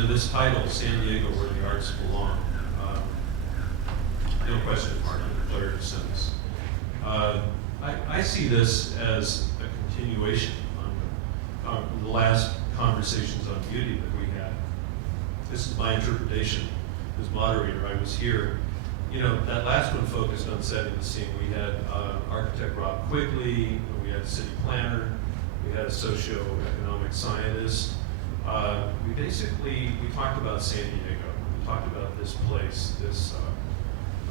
this title, San Diego, where the arts belong, no question, Martin declared since. I see this as a continuation on the last conversations on beauty that we had. This is my interpretation as moderator. I was here. That last one focused on setting the scene. We had architect Rob Quigley, we had a city planner, we had a socio-economic scientist. We talked about San Diego. We talked about this place,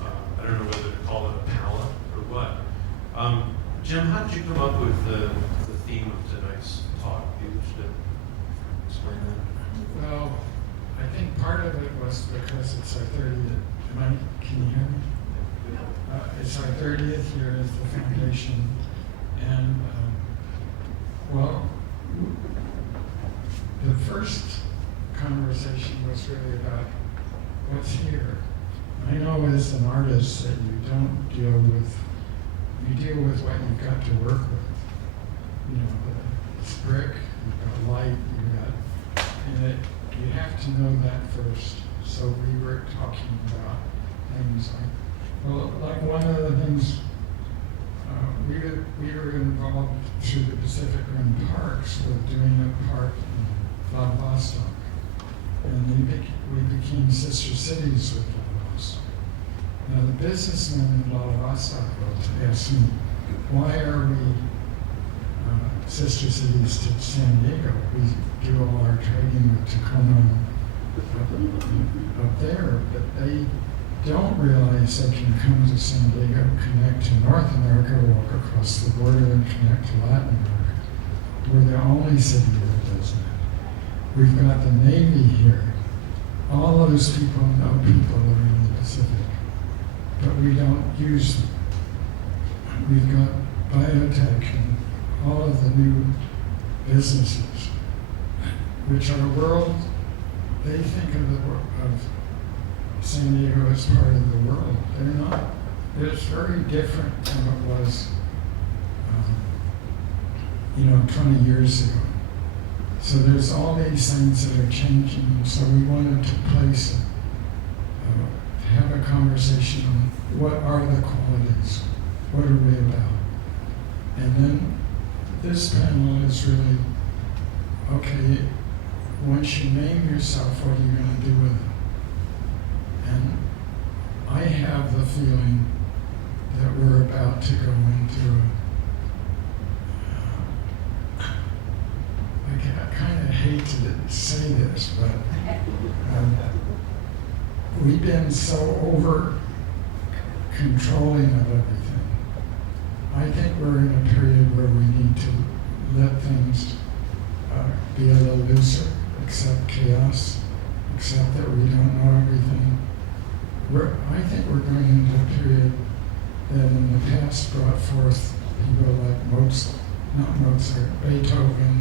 I don't know whether to call it a palette or what. Jim, how did you come up with the theme of tonight's talk? You should explain that. Well, I think part of it was because it's our 30th, can you hear me? It's our 30th year as the foundation, and the first conversation was really about what's here. I know as an artist that you deal with what you've got to work with. It's brick, you've got light, you have to know that first. So we were talking about things like one of the things we were involved through the Pacific Rim Parks with doing a park in Vladivostok, and we became sister cities with Vladivostok. Now the businessmen in Vladivostok asked me, why are we sister cities to San Diego? We do all our trading with Tacoma up there, but they don't realize they can come to San Diego, connect to North America, walk across the border, and connect to Latin America. We're the only city that does that. We've got the Navy here. All those people know people that are in the Pacific, but we don't use them. We've got biotech and all of the new businesses, which are world. They think of San Diego as part of the world. They're not. It's very different than it was, 20 years ago. So there's all these things that are changing. So we wanted to have a conversation on what are the qualities, what are we about, and then this panel is really okay. Once you name yourself, what are you going to do with it? And I have the feeling that we're about to go into I kind of hate to say this, but we've been so over controlling of everything. I think we're in a period where we need to let things be a little looser, accept chaos, accept that we don't know everything. I think we're going into a period that in the past brought forth people like Beethoven,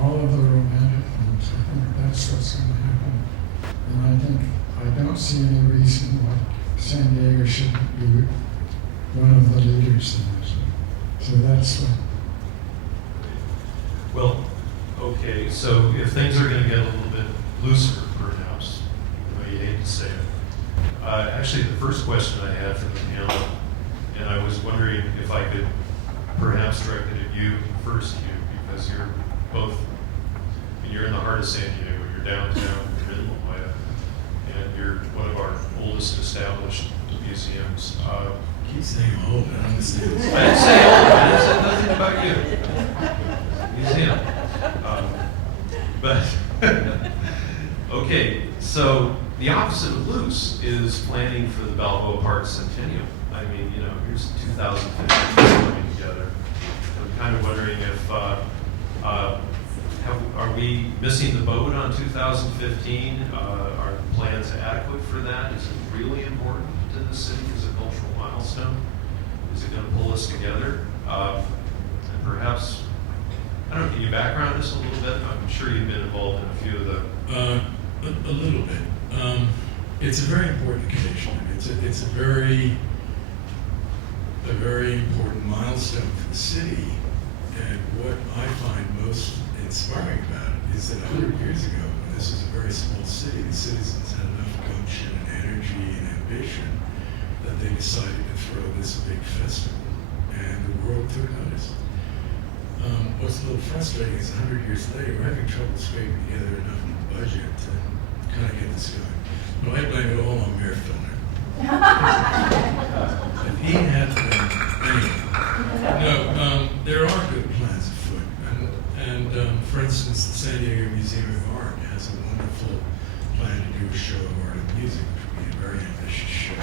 all of the romantic things. I think that's what's going to happen. And I don't see any reason why San Diego shouldn't be one of the leaders in this. So that's what. Well, okay, so if things are going to get a little bit looser, perhaps, you hate to say it. Actually, the first question I had for the panel, and I was wondering if I could perhaps direct it at you first, Hugh, because you're both, you're in the heart of San Diego, you're downtown, you're in La Jolla, and you're one of our oldest established museums. Keep saying old, I don't understand. I didn't say old, I didn't say nothing about you. Museum. But, okay, so the opposite of loose is planning for the Balboa Park Centennial. I mean, here's 2015 coming together. I'm kind of wondering if, are we missing the boat on 2015? Are the plans adequate for that? Is it really important to the city as a cultural milestone? Is it going to pull us together? And perhaps, I don't know, can you background us a little bit? I'm sure you've been involved in a few of the... A little bit. It's a very important occasion. It's a very important milestone for the city, And what I find most inspiring about it is that 100 years ago, when this was a very small city, the citizens had enough gumption and energy and ambition that they decided to throw this big festival, and the world took notice. What's a little frustrating is 100 years later, we're having trouble scraping together enough of a budget to kind of get this going. But I blame it all on Mayor Filner. If he had been no, there are good plans afoot. And for instance, the San Diego Museum of Art has a wonderful plan to do a show of art and music, which would be a very ambitious show.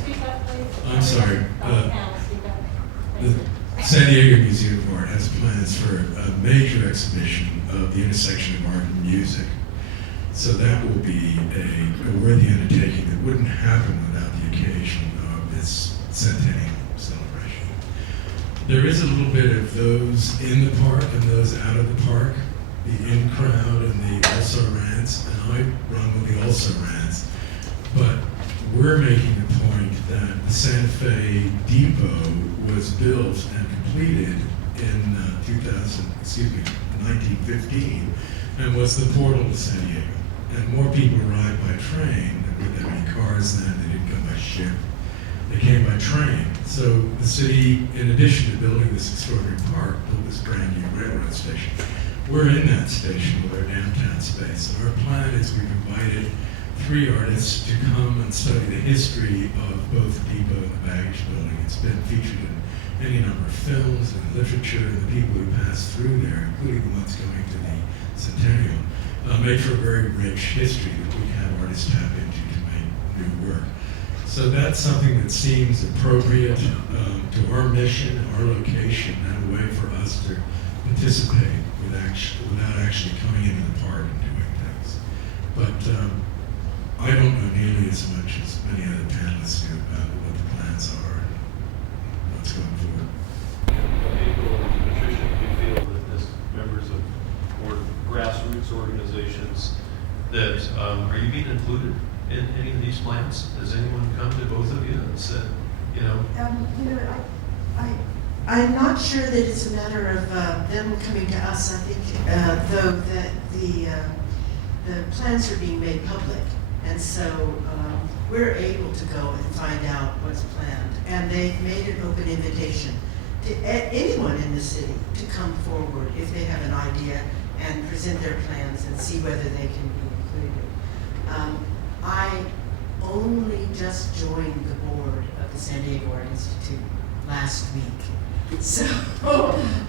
Speak up, please. I'm sorry. Speak up. Thank you. The San Diego Museum of Art has plans for a major exhibition of the intersection of art and music. So that will be a worthy undertaking that wouldn't happen without the occasion of this centennial celebration. There is a little bit of those in the park and those out of the park, the in crowd and the also rants, and I run with the also rants. But we're making the point that the Santa Fe Depot was built and completed in 1915, and was the portal to San Diego. And more people arrived by train. There weren't that many cars then. They didn't come by ship. They came by train. So the city, in addition to building this extraordinary park, built this brand new railroad station. We're in that station with our downtown space. And our plan is we've invited 3 artists to come and study the history of both the depot and the baggage building. It's been featured in any number of films and literature, and the people who pass through there, including the ones going to the Centennial, make for a very rich history that we can have artists tap into to make new work. So that's something that seems appropriate to our mission, our location, and a way for us to participate without actually coming into the park and doing things. But I don't know nearly as much as many other panelists do about what the plans are and what's going forward. April and Patricia, do you feel that as members of more grassroots organizations that are you being included in any of these plans? Has anyone come to both of you and said, you know? I'm not sure that it's a matter of them coming to us. I think, though, that the plans are being made public, and so we're able to go and find out what's planned. And they've made an open invitation to anyone in the city to come forward if they have an idea and present their plans and see whether they can be included. I only just joined the board of the San Diego Art Institute last week, so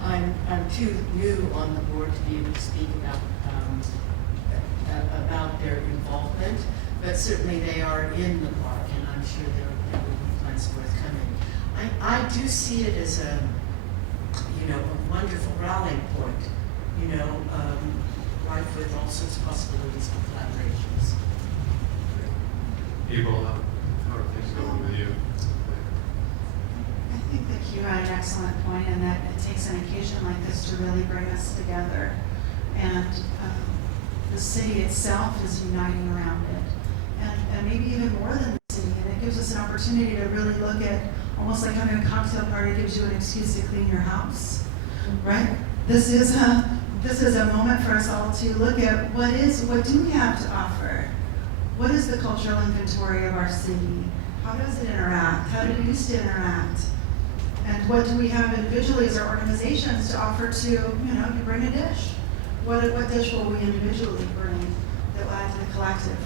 I'm too new on the board to be able to speak about their involvement, but certainly they are in the park, and I'm sure there will be plans forthcoming. I do see it as a wonderful rallying point, rife with all sorts of possibilities for collaborations. April, how are things going with you? I think that you had an excellent point in that it takes an occasion like this to really bring us together. And the city itself is uniting around it. And maybe even more than the city. And it gives us an opportunity to really look at, almost like having a cocktail party gives you an excuse to clean your house, right? This is a moment for us all to look at what do we have to offer? What is the cultural inventory of our city? How does it interact? How do we used to interact? And what do we have individually as our organizations to offer to, you bring a dish. What dish will we individually bring that will add to the collective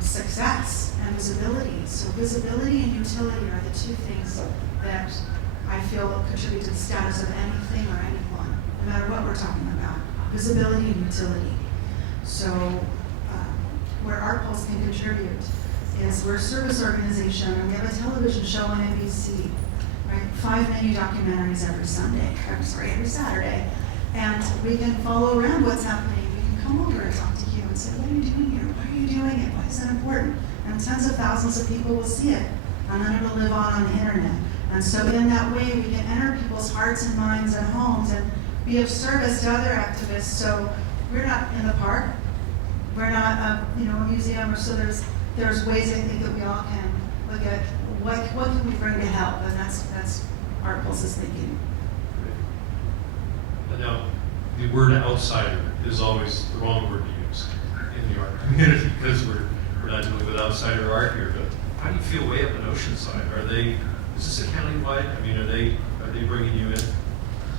success and visibility? So visibility and utility are the 2 things that I feel will contribute to the status of anything or anyone, no matter what we're talking about. Visibility and utility. So where Art Pulse can contribute is we're a service organization and we have a television show on NBC, right? 5 menu documentaries every Saturday. And we can follow around what's happening. We can come over and talk to you and say, what are you doing here? Why are you doing it? Why is that important? And tens of thousands of people will see it. And then it'll live on the internet. And so in that way, we can enter people's hearts and minds and homes and be of service to other activists. So we're not in the park. We're not, a museum. So there's ways I think that we all can look at what can we bring to help, and that's Art Pulse's thinking. the word outsider is always the wrong word to use in the art community because we're not dealing with outsider art here. But how do you feel way up in Oceanside? Is this a county-wide? I mean, are they bringing you in?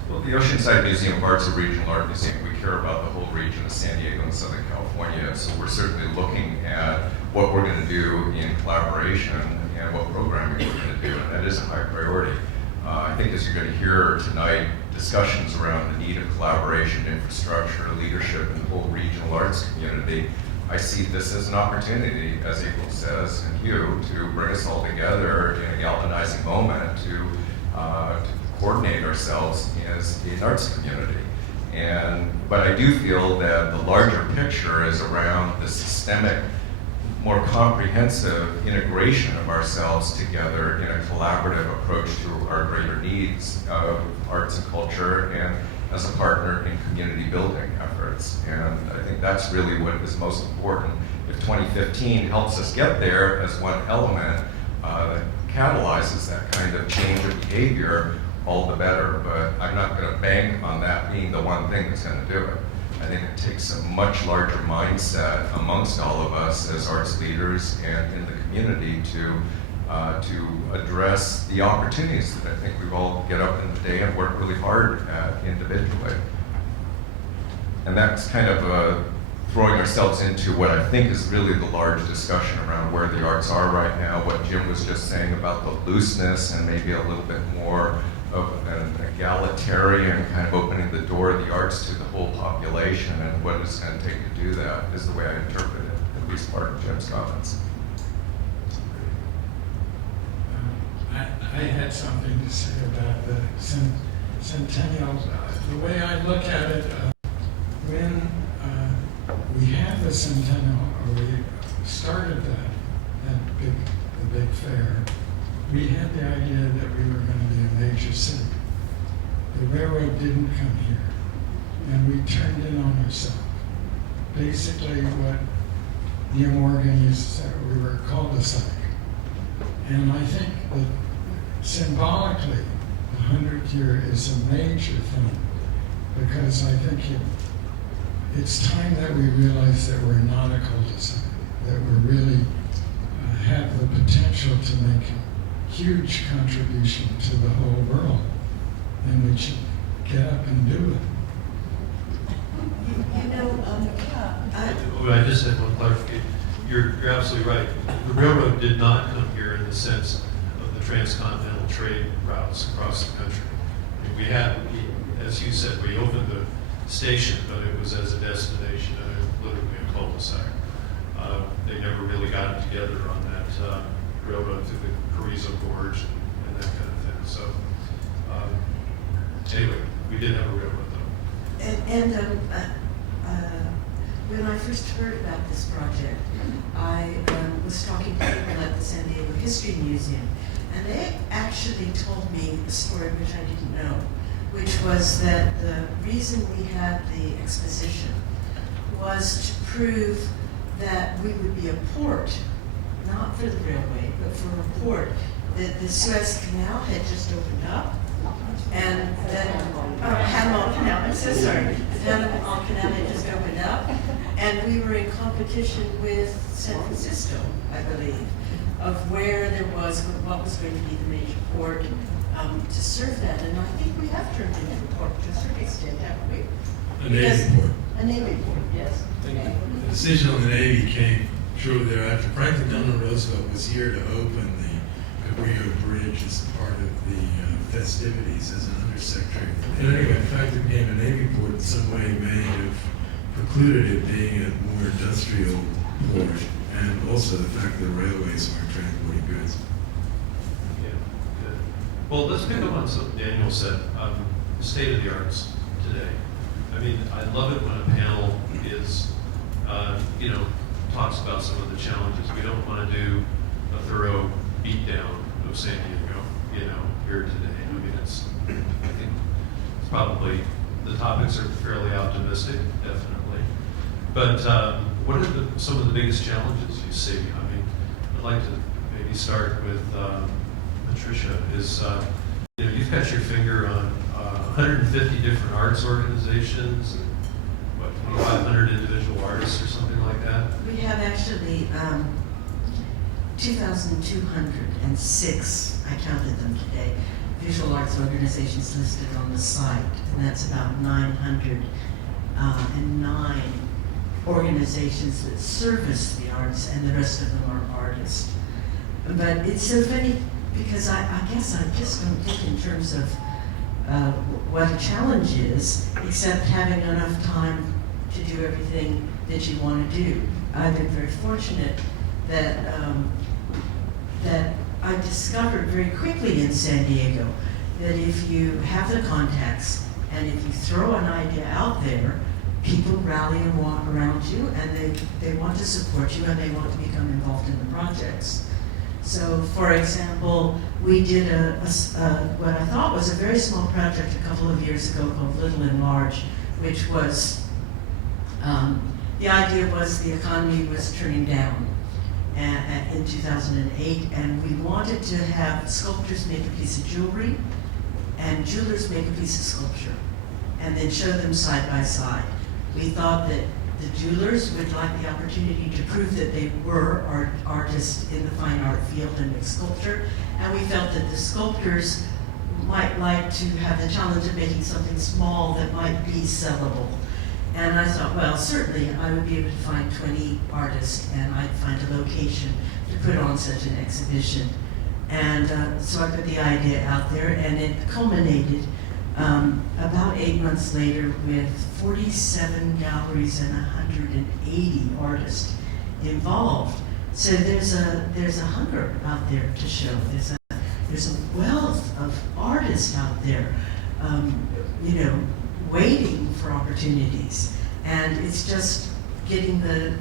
Well, the Oceanside Museum of Art's a regional art museum. We care about the whole region of San Diego and Southern California, so we're certainly looking at what we're going to do in collaboration and what programming we're going to do, and that is a high priority. I think as you're going to hear tonight, discussions around the need of collaboration, infrastructure, leadership in the whole regional arts community, I see this as an opportunity, as April says, and Hugh, to bring us all together in a galvanizing moment to coordinate ourselves as an arts community. But I do feel that the larger picture is around the systemic, more comprehensive integration of ourselves together in a collaborative approach to our greater needs of arts and culture and as a partner in community building efforts. And I think that's really what is most important. If 2015 helps us get there as one element, catalyzes that kind of change of behavior, all the better. But I'm not going to bank on that being the one thing that's going to do it. I think it takes a much larger mindset amongst all of us as arts leaders and in the community to address the opportunities that I think we've all get up in the day and work really hard at individually. And that's kind of throwing ourselves into what I think is really the large discussion around where the arts are right now, what Jim was just saying about the looseness and maybe a little bit more of an egalitarian kind of opening the door of the arts to the whole population and what it's going to take to do that is the way I interpret it, at least part of Jim's comments. I had something to say about the centennial. The way I look at it, when we had the centennial, or we started the big fair, we had the idea that we were going to be a major city. The railroad didn't come here, and we turned in on ourselves. Basically, what Neil Morgan used to say, we were a cul-de-sac. And I think that symbolically, the 100th year is a major thing, because I think it's time that we realize that we're not a cul-de-sac, that we really have the potential to make a huge contribution to the whole world, and we should get up and do it. I just had one clarification. You're absolutely right. The railroad did not come here in the sense of the transcontinental trade routes across the country. I mean, as you said, we opened the station, but it was as a destination, literally a cul-de-sac. They never really got it together on that railroad through the Carrizo Gorge and that kind of thing. So anyway, we did have a railroad though. When I first heard about this project, I was talking to people at the San Diego History Museum, and they actually told me a story which I didn't know, which was that the reason we had the exposition was to prove that we would be a port, not for the railway, but for a port. That the Suez Canal had just opened up, and then Panama Canal, I'm so sorry, the Panama Canal had just opened up, and we were in competition with San Francisco, I believe, of where there was, what was going to be the major port to serve that. And I think we have turned into a port to a certain extent, haven't we? A Navy port. A Navy port, yes. The decision on the Navy came shortly thereafter. Franklin Delano Roosevelt was here to open the Cabrillo Bridge as part of the festivities as an undersecretary. And anyway, the fact it became a Navy port in some way may have precluded it being a more industrial port, and also the fact that the railways aren't transporting goods. Yeah, good. Well, let's pick up on something Daniel said, the state of the arts today. I mean, I love it when a panel is, talks about some of the challenges. We don't want to do a thorough beatdown of San Diego, here today. I mean, I think it's probably, the topics are fairly optimistic, definitely. But what are some of the biggest challenges you see? I mean, I'd like to maybe start with Patricia. You've got your finger on 150 different arts organizations, and what, 2,500 individual artists or something like that? We have actually 2,206, I counted them today, visual arts organizations listed on the site, and that's about 909 organizations that service the arts, and the rest of them are artists. But it's so funny because I guess I just don't think in terms of what a challenge is, except having enough time to do everything that you want to do. I've been very fortunate that that I discovered very quickly in San Diego that if you have the contacts and if you throw an idea out there, people rally and walk around you, and they want to support you, and they want to become involved in the projects. So, for example, we did what I thought was a very small project a couple of years ago called Little and Large, which was, the idea was the economy was turning down in 2008, and we wanted to have sculptors make a piece of jewelry and jewelers make a piece of sculpture, and then show them side by side. We thought that the jewelers would like the opportunity to prove that they were artists in the fine art field and make sculpture, and we felt that the sculptors might like to have the challenge of making something small that might be sellable. And I thought, well, certainly I would be able to find 20 artists, and I'd find a location to put on such an exhibition. And so I put the idea out there, and it culminated about 8 months later with 47 galleries and 180 artists involved. So there's a hunger out there to show. There's a wealth of artists out there, waiting for opportunities. And it's just getting the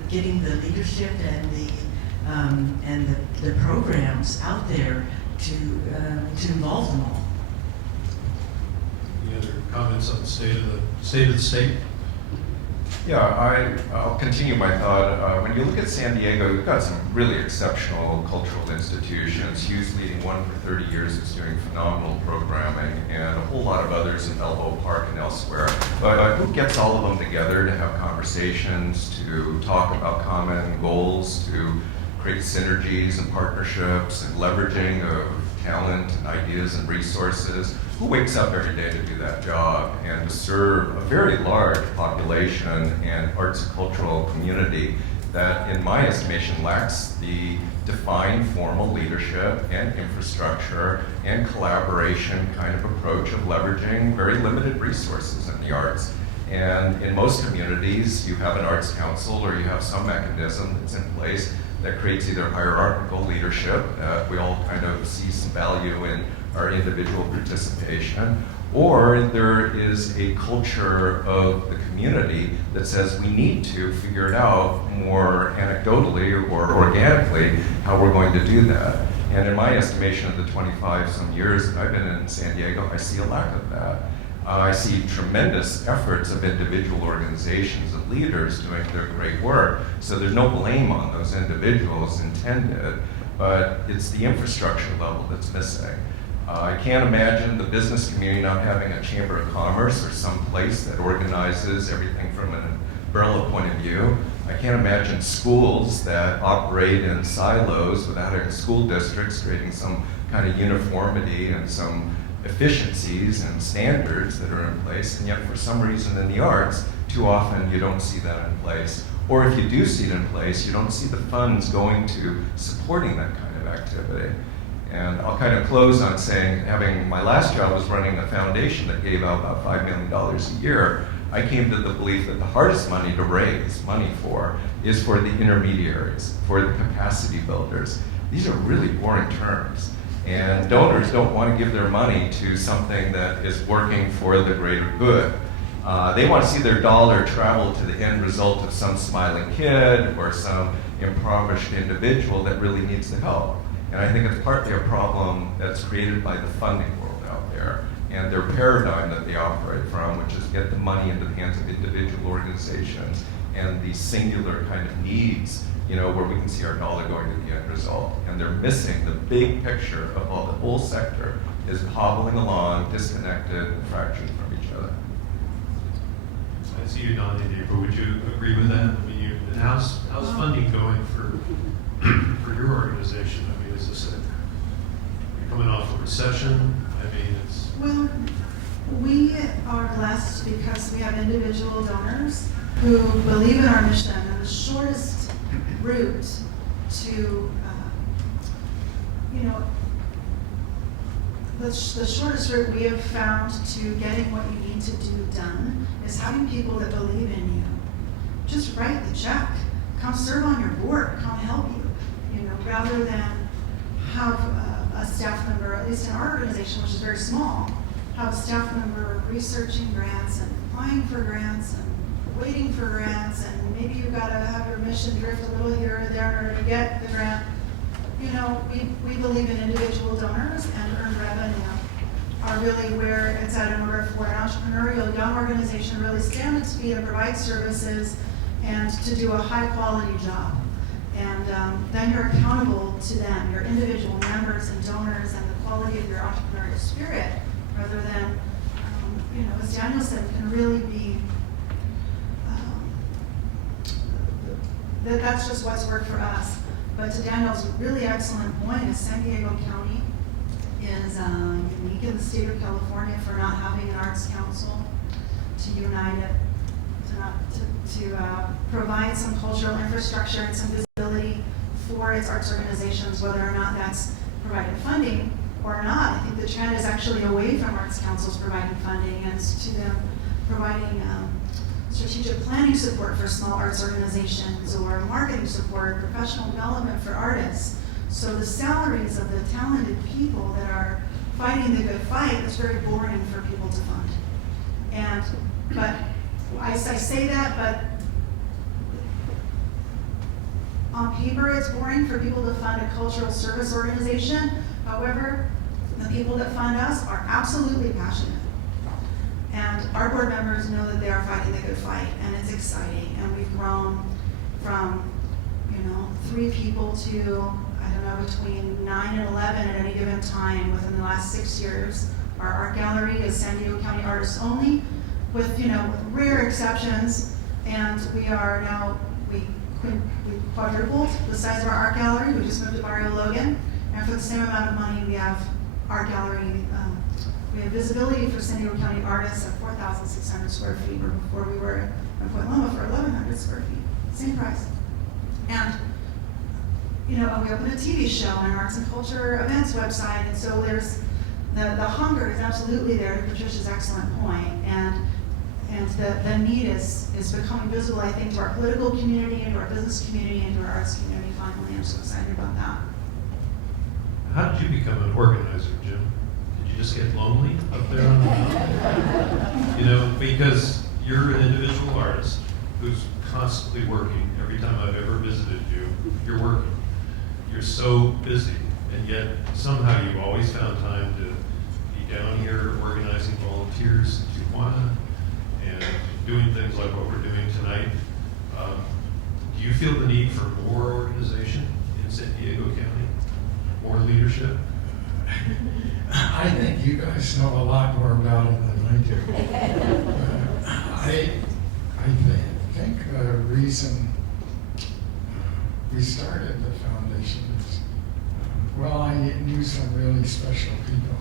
leadership and the programs out there to involve them all. Any other comments on the state of the state? Yeah, I'll continue my thought. When you look at San Diego, you've got some really exceptional cultural institutions. Hugh's leading one for 30 years that's doing phenomenal programming, and a whole lot of others in Balboa Park and elsewhere. But who gets all of them together to have conversations, to talk about common goals, to create synergies and partnerships and leveraging of talent and ideas and resources? Who wakes up every day to do that job and to serve a very large population and arts and cultural community that, in my estimation, lacks the defined formal leadership and infrastructure and collaboration kind of approach of leveraging very limited resources in the arts? And in most communities, you have an arts council or you have some mechanism that's in place that creates either hierarchical leadership, we all kind of see some value in our individual participation, or there is a culture of the community that says we need to figure it out more anecdotally or organically how we're going to do that. And in my estimation of the 25 some years that I've been in San Diego, I see a lack of that. I see tremendous efforts of individual organizations, of leaders doing their great work, so there's no blame on those individuals intended, but it's the infrastructure level that's missing. I can't imagine the business community not having a chamber of commerce or some place that organizes everything from an umbrella point of view. I can't imagine schools that operate in silos without having school districts creating some kind of uniformity and some efficiencies and standards that are in place, and yet for some reason in the arts, too often you don't see that in place. Or if you do see it in place, you don't see the funds going to supporting that kind of activity. And I'll kind of close on saying, having my last job was running a foundation that gave out about $5 million a year. I came to the belief that the hardest money to raise money for is for the intermediaries, for the capacity builders. These are really boring terms. And donors don't want to give their money to something that is working for the greater good. They want to see their dollar travel to the end result of some smiling kid or some impoverished individual that really needs the help. And I think it's partly a problem that's created by the funding world out there and their paradigm that they operate from, which is get the money into the hands of individual organizations and the singular kind of needs, where we can see our dollar going to the end result. And they're missing the big picture of how the whole sector is hobbling along, disconnected and fractured from see you nodding, April. Would you agree with that? I mean, and how's funding going for your organization? I mean, is this you're coming off a recession? I mean, it's Well, we are blessed because we have individual donors who believe in our mission, and the shortest route to, the shortest route we have found to getting what you need to do done is having people that believe in you. Just write the check. Come serve on your board. Come help you. Rather than have a staff member, at least in our organization, which is very small, have a staff member researching grants and applying for grants and waiting for grants, and maybe you've got to have your mission drift a little here or there in order to get the grant. We believe in individual donors, and earned revenue are really where it's at in order for an entrepreneurial young organization to really stand on its feet and provide services and to do a high quality job. And then you're accountable to them, your individual members and donors, and the quality of your entrepreneurial spirit, rather than, as Daniel said, can really be, that's just what's worked for us. But to Daniel's really excellent point, is San Diego County is unique in the state of California for not having an arts council to unite it, to provide some cultural infrastructure and some visibility for its arts organizations, whether or not that's providing funding or not. I think the trend is actually away from arts councils providing funding and to them providing strategic planning support for small arts organizations, or marketing support, professional development for artists. So the salaries of the talented people that are fighting the good fight is very boring for people to fund. But I say that, but on paper it's boring for people to fund a cultural service organization. However, the people that fund us are absolutely passionate. And our board members know that they are fighting the good fight, and it's exciting. And we've grown from, 3 people to, between 9 and 11 at any given time within the last 6 years. Our art gallery is San Diego County artists only, with rare exceptions. And we are now, we quadrupled the size of our art gallery. We just moved to Barrio Logan, and for the same amount of money, we have art gallery. We have visibility for San Diego County artists at 4,600 square feet, where before we were in Point Loma for 1,100 square feet, same price. And we opened a TV show on our arts and culture events website, and so there's the hunger is absolutely there, to Patricia's excellent point, and the need is becoming visible, I think, to our political community, and to our business community, and to our arts community. Finally, I'm so excited about that. how did you become an organizer, Jim? Just get lonely up there on the mountain? Because you're an individual artist who's constantly working. Every time I've ever visited you, you're working. You're so busy, and yet somehow you've always found time to be down here organizing volunteers in Tijuana and doing things like what we're doing tonight. Do you feel the need for more organization in San Diego County? More leadership? I think you guys know a lot more about it than I do. I think the reason we started the foundation is, I knew some really special people,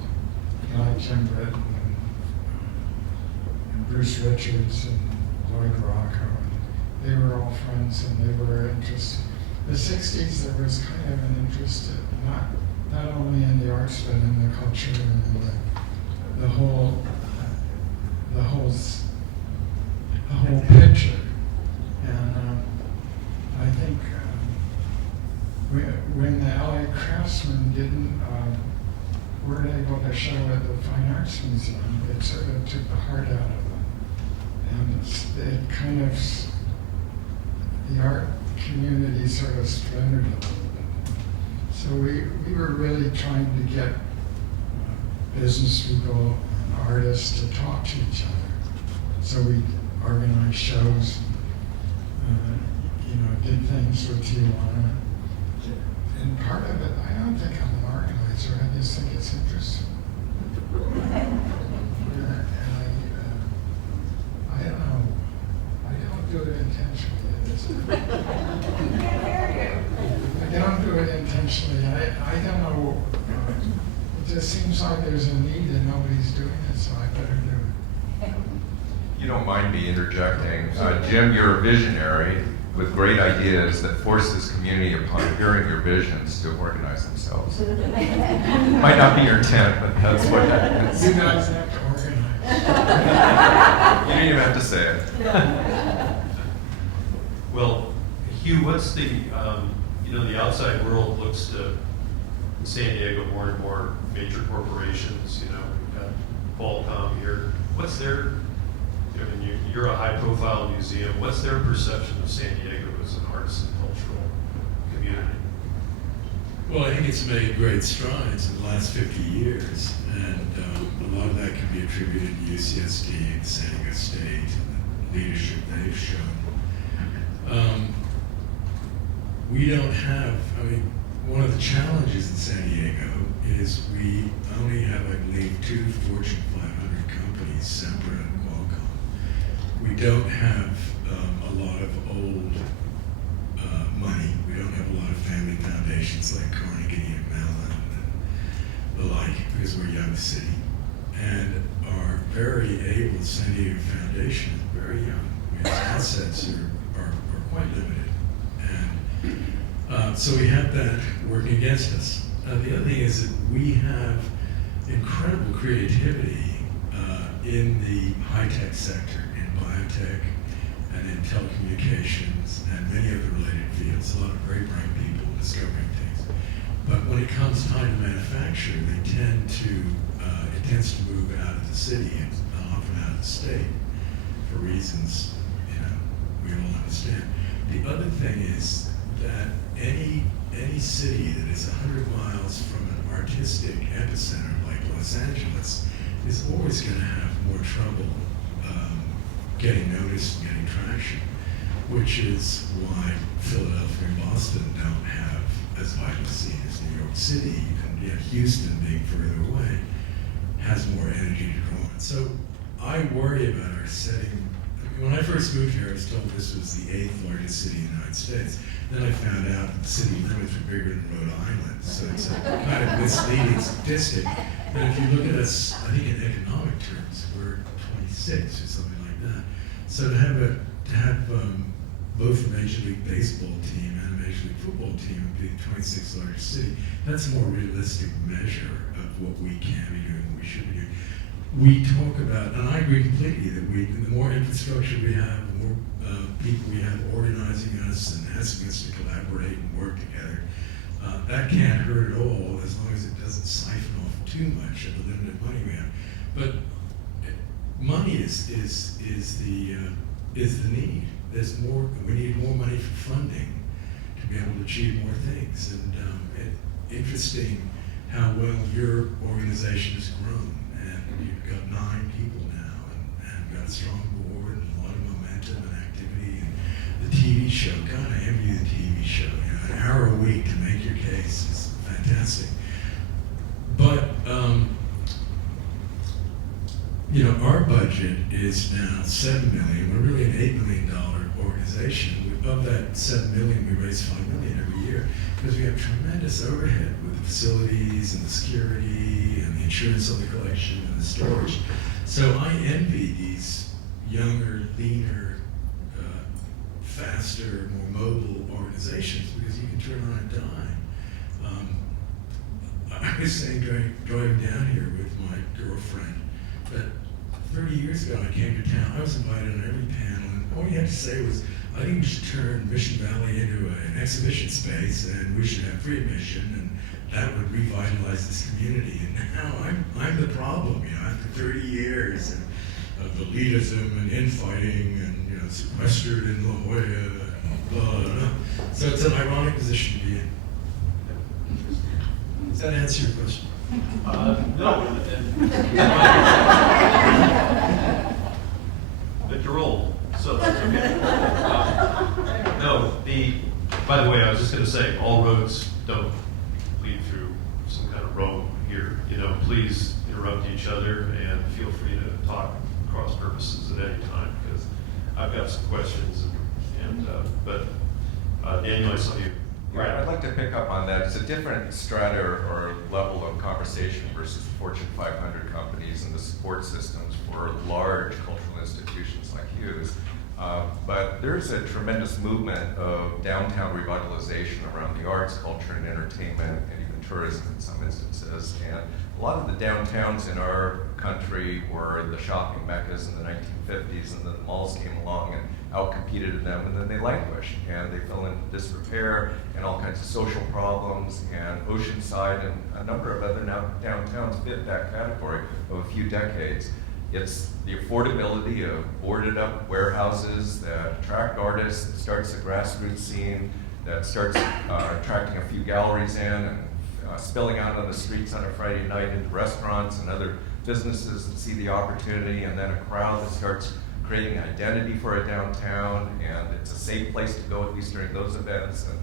like Jim Britton and Bruce Richards and Lloyd Rocco. And they were all friends, and they were interested. In the 60s, there was kind of an interest in not only in the arts, but in the culture and in the whole picture. And I think when the LA Craftsmen weren't able to show at the Fine Arts Museum, it sort of took the heart out of them. And it kind of, the art community sort of splintered a little bit. So we were really trying to get business people and artists to talk to each other. So we organized shows, did things with Tijuana. And part of it, I don't think I'm an organizer, I just think it's interesting. And I don't know, intentionally, it isn't. I don't do it intentionally. I don't know. It just seems like there's a need and nobody's doing it, so I better do it. You don't mind me interjecting. Jim, you're a visionary with great ideas that force this community, upon hearing your visions, to organize themselves. Might not be your intent, but that's what happens. You guys have to organize. You didn't even have to say it. Well, Hugh, what's the, the outside world looks to San Diego more and more major corporations, we've got Qualcomm here. What's their, you're a high-profile museum. What's their perception of San Diego as an arts and cultural community? Well, I think it's made great strides in the last 50 years, and a lot of that can be attributed to UCSD and San Diego State and the leadership they've shown. We don't have, one of the challenges in San Diego is we only have, I believe, 2 Fortune 500 companies, Sempra and Qualcomm. We don't have a lot of old money. We don't have a lot of family foundations like Carnegie and Mellon and the like, because we're a young city. And our very able San Diego Foundation is very young. Its assets are quite limited. And so we have that working against us. The other thing is that we have incredible creativity in the high-tech sector, in biotech and in telecommunications and many other related fields. A lot of very bright people discovering things. But when it comes time to manufacture, it tends to move out of the city and often out of the state for reasons we all understand. The other thing is that any city that is 100 miles from an artistic epicenter like Los Angeles is always going to have more trouble getting noticed and getting traction, which is why Philadelphia and Boston don't have as vital a scene as New York City, and yet Houston, being further away, has more energy to draw on. So I worry about our setting. When I first moved here, I was told this was the 8th largest city in the United States. Then I found out that the city limits were bigger than Rhode Island, so it's a kind of misleading statistic. And if you look at us, I think in economic terms, we're 26 or something like that. So to have both a Major League Baseball team and a Major League Football team and be the 26th largest city, that's a more realistic measure of what we can be doing, what we should be doing. We talk about, and I agree completely, that the more infrastructure we have, the more people we have organizing us and asking us to collaborate and work together, that can't hurt at all as long as it doesn't siphon off too much of the limited money we have. But money is the need. There's more. We need more money for funding to be able to achieve more things. And interesting how well your organization has grown. And you've got 9 people now, and got a strong board and a lot of momentum and activity. And the TV show, God, I envy the TV show. An hour a week to make your case is fantastic. But our budget is now $7 million. We're really an $8 million organization. Of that $7 million, we raise $5 million every year because we have tremendous overhead with the facilities and the security and the insurance on the collection and the storage. So I envy these younger, leaner, faster, more mobile organizations because you can turn on a dime. I was saying driving down here with my girlfriend that 30 years ago I came to town, I was invited on every panel, and all you had to say was, I think we should turn Mission Valley into an exhibition space, and we should have free admission, and that would revitalize this community. And now I'm the problem, after 30 years of elitism and infighting and sequestered in La Jolla, blah, blah, blah. So it's an ironic position to be in. Does that answer your question? No. But you're old, so that's okay. By the way, I was just going to say, all roads don't lead through some kind of Rome here. Please interrupt each other and feel free to talk cross purposes at any time because I've got some questions And but Daniel, I saw you. Yeah, I'd like to pick up on that. It's a different strata or level of conversation versus Fortune 500 companies and the support systems for large cultural institutions like Hughes. But there's a tremendous movement of downtown revitalization around the arts, culture, and entertainment, and even tourism in some instances. And a lot of the downtowns in our country were the shopping meccas in the 1950s, and then the malls came along and outcompeted them, and then they languished, and they fell into disrepair and all kinds of social problems, and Oceanside and a number of other downtowns fit that category of a few decades. It's the affordability of boarded up warehouses that attract artists, that starts a grassroots scene, that starts attracting a few galleries in and spilling out on the streets on a Friday night into restaurants and other businesses that see the opportunity, and then a crowd that starts creating identity for a downtown, and it's a safe place to go, at least during those events. And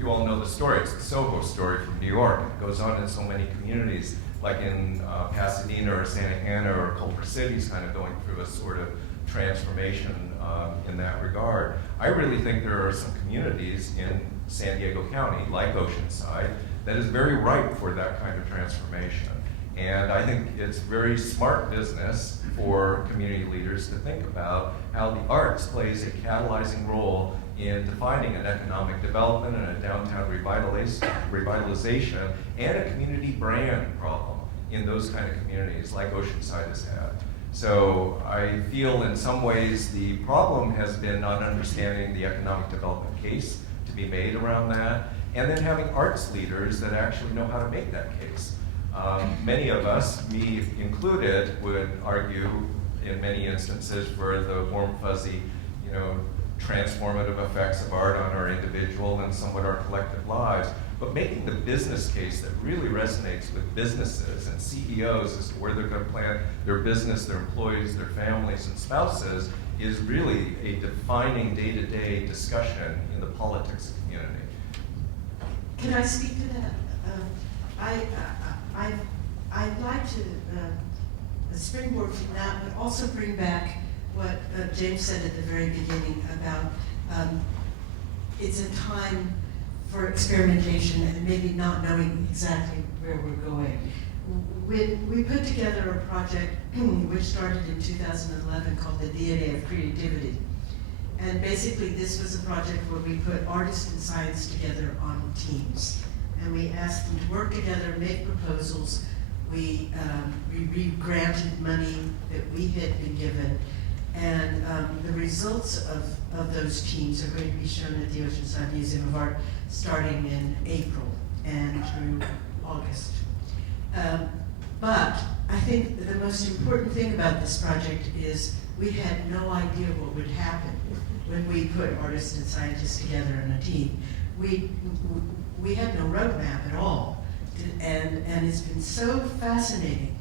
you all know the story. It's the Soho story from New York. It goes on in so many communities, like in Pasadena or Santa Ana or Culver City's kind of going through a sort of transformation in that regard. I really think there are some communities in San Diego County, like Oceanside, that is very ripe for that kind of transformation. And I think it's very smart business for community leaders to think about how the arts plays a catalyzing role in defining an economic development and a downtown revitalization and a community brand problem in those kind of communities like Oceanside has had. So I feel in some ways the problem has been not understanding the economic development case to be made around that, and then having arts leaders that actually know how to make that case. Many of us, me included, would argue in many instances for the warm, fuzzy, transformative effects of art on our individual and somewhat our collective lives. But making the business case that really resonates with businesses and CEOs as to where they're going to plan their business, their employees, their families, and spouses is really a defining day-to-day discussion in the politics of community. Can I speak to that? I'd like to springboard from that, but also bring back what James said at the very beginning about it's a time for experimentation and maybe not knowing exactly where we're going. When we put together a project which started in 2011 called the DNA of Creativity. And basically this was a project where we put artists and science together on teams. And we asked them to work together, make proposals. We granted money that we had been given. And the results of those teams are going to be shown at the Oceanside Museum of Art starting in April and through August. But I think the most important thing about this project is we had no idea what would happen when we put artists and scientists together in a team. We had no roadmap at all. And it's been so fascinating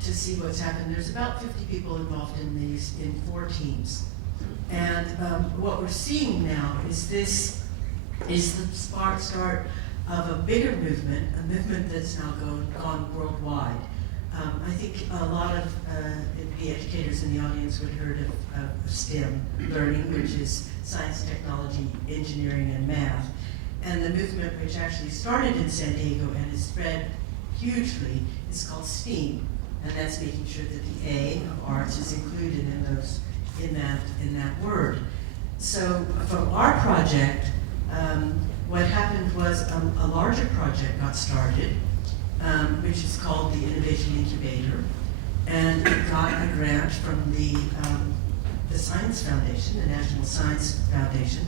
to see what's happened. There's about 50 people involved in 4 teams. And what we're seeing now is the start of a bigger movement, a movement that's now gone worldwide. I think a lot of the educators in the audience would have heard of STEM learning, which is science, technology, engineering, and math. And the movement, which actually started in San Diego and has spread hugely, is called STEAM, and that's making sure that the A of arts is included in that word. So from our project, what happened was a larger project got started, which is called the Innovation Incubator, and it got a grant from the Science Foundation, the National Science Foundation,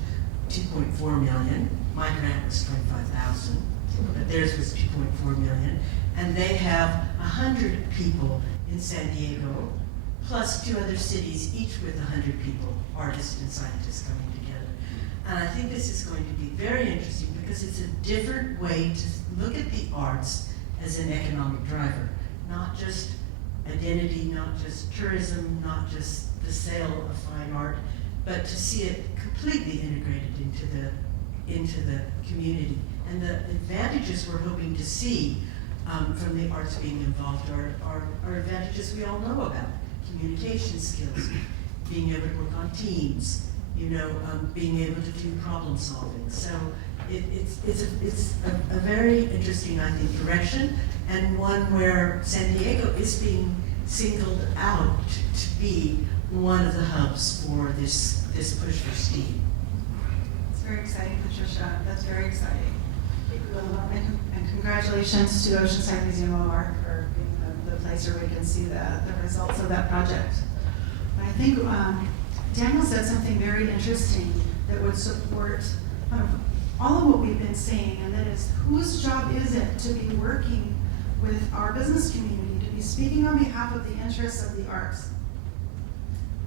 $2.4 million. My grant was $25,000, but theirs was $2.4 million. And they have 100 people in San Diego, plus 2 other cities, each with 100 people, artists and scientists coming together. And I think this is going to be very interesting because it's a different way to look at the arts as an economic driver, not just identity, not just tourism, not just the sale of fine art, but to see it completely integrated into the community. And the advantages we're hoping to see from the arts being involved are advantages we all know about. Communication skills, being able to work on teams, being able to do problem solving. So it's a very interesting, I think, direction, and one where San Diego is being singled out to be one of the hubs for this push for STEAM. It's very exciting, Patricia. That's very exciting. And congratulations to Oceanside Museum of Art for being the place where we can see the results of that project. But I think Daniel said something very interesting that would support kind of all of what we've been saying, and that is, whose job is it to be working with our business community, to be speaking on behalf of the interests of the arts?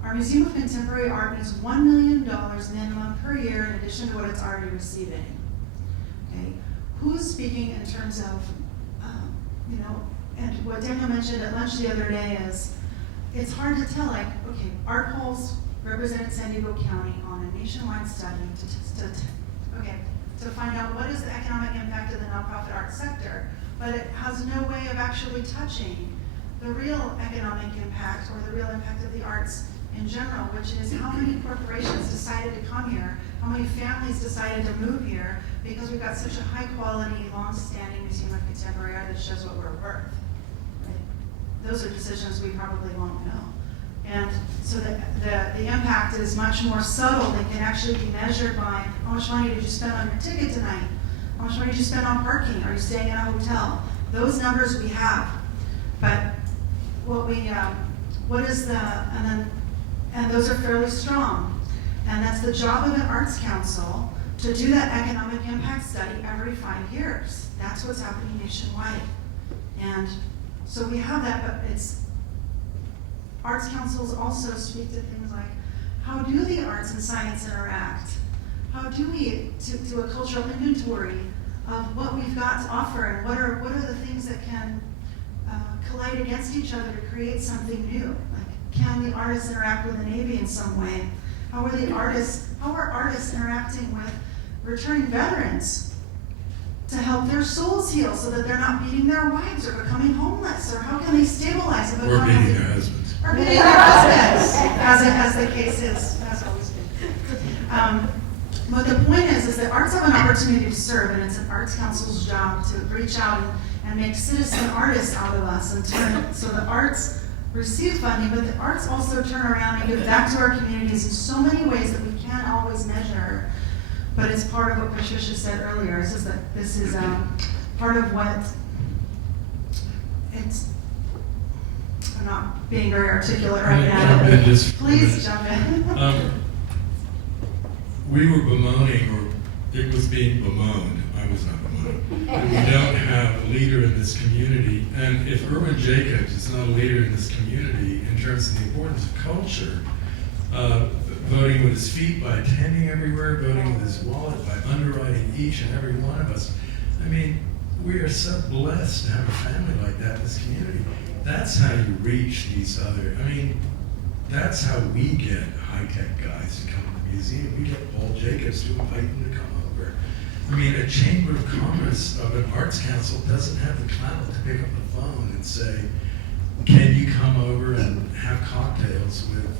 Our Museum of Contemporary Art needs $1 million minimum per year in addition to what it's already receiving. Okay, who's speaking in terms of, and what Daniel mentioned at lunch the other day is, it's hard to tell, like, okay, Art Polls represented San Diego County on a nationwide study to find out what is the economic impact of the nonprofit art sector, but it has no way of actually touching the real economic impact or the real impact of the arts in general, which is how many corporations decided to come here, how many families decided to move here, because we've got such a high quality, long-standing Museum of Contemporary Art that shows what we're worth. Right? Those are decisions we probably won't know. And so the impact is much more subtle and can actually be measured by how much money did you spend on your ticket tonight? How much money did you spend on parking? Are you staying in a hotel? Those numbers we have. But and those are fairly strong. And that's the job of an arts council to do that economic impact study every 5 years. That's what's happening nationwide. And so we have that, but arts councils also speak to things like, how do the arts and science interact? How do we do a cultural inventory of what we've got to offer, and what are the things that can collide against each other to create something new? Like, can the artists interact with the Navy in some way? How are artists interacting with returning veterans to help their souls heal so that they're not beating their wives or becoming homeless? Or how can they stabilize and Or become beating their husbands. or beating their husbands, as the case is, has always been. But the point is that arts have an opportunity to serve, and it's an arts council's job to reach out and make citizen artists out of us, and turn so the arts receive funding, but the arts also turn around and give back to our communities in so many ways that we can't always measure. But it's part of what Patricia said earlier. It's just that this is part of what it's. I'm not being very articulate right now. Please jump in. We were bemoaning, or it was being bemoaned. I was not bemoaned. That we don't have a leader in this community. And if Irwin Jacobs is not a leader in this community in terms of the importance of culture, voting with his feet by attending everywhere, voting with his wallet by underwriting each and every one of us. I mean, we are so blessed to have a family like that in this community. That's how you reach these other, that's how we get high-tech guys to come to the museum. We get Paul Jacobs to invite them to come over. A chamber of commerce of an arts council doesn't have the clout to pick up the phone and say, can you come over and have cocktails with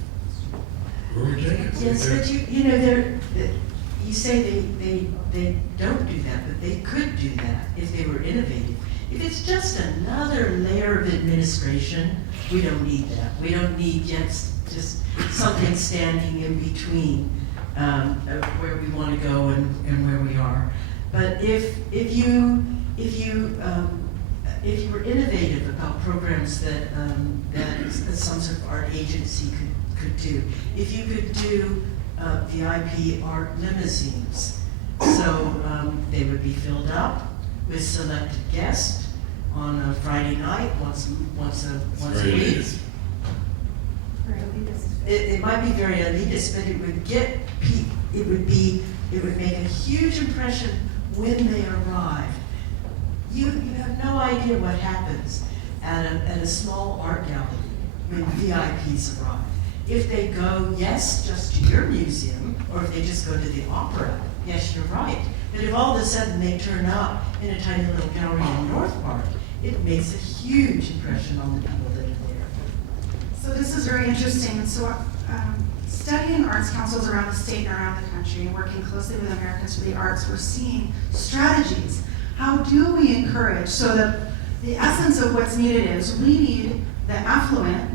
Irwin Jacobs? Yes, but you say they don't do that, but they could do that if they were innovative. If it's just another layer of administration, we don't need that. We don't need just something standing in between where we want to go and where we are. But if you were innovative about programs that some sort of art agency could do, if you could do VIP art limousines, so they would be filled up with selected guests on a Friday night, once a week. It might be very elitist, but it would make a huge impression when they arrive. You have no idea what happens at a small art gallery when VIPs arrive. If they go, yes, just to your museum, or if they just go to the opera, yes, you're right. But if all of a sudden they turn up in a tiny little gallery in North Park, it makes a huge impression on the people that are there. So this is very interesting. So study studying arts councils around the state and around the country and working closely with Americans for the Arts, we're seeing strategies. How do we encourage? So the essence of what's needed is we need the affluent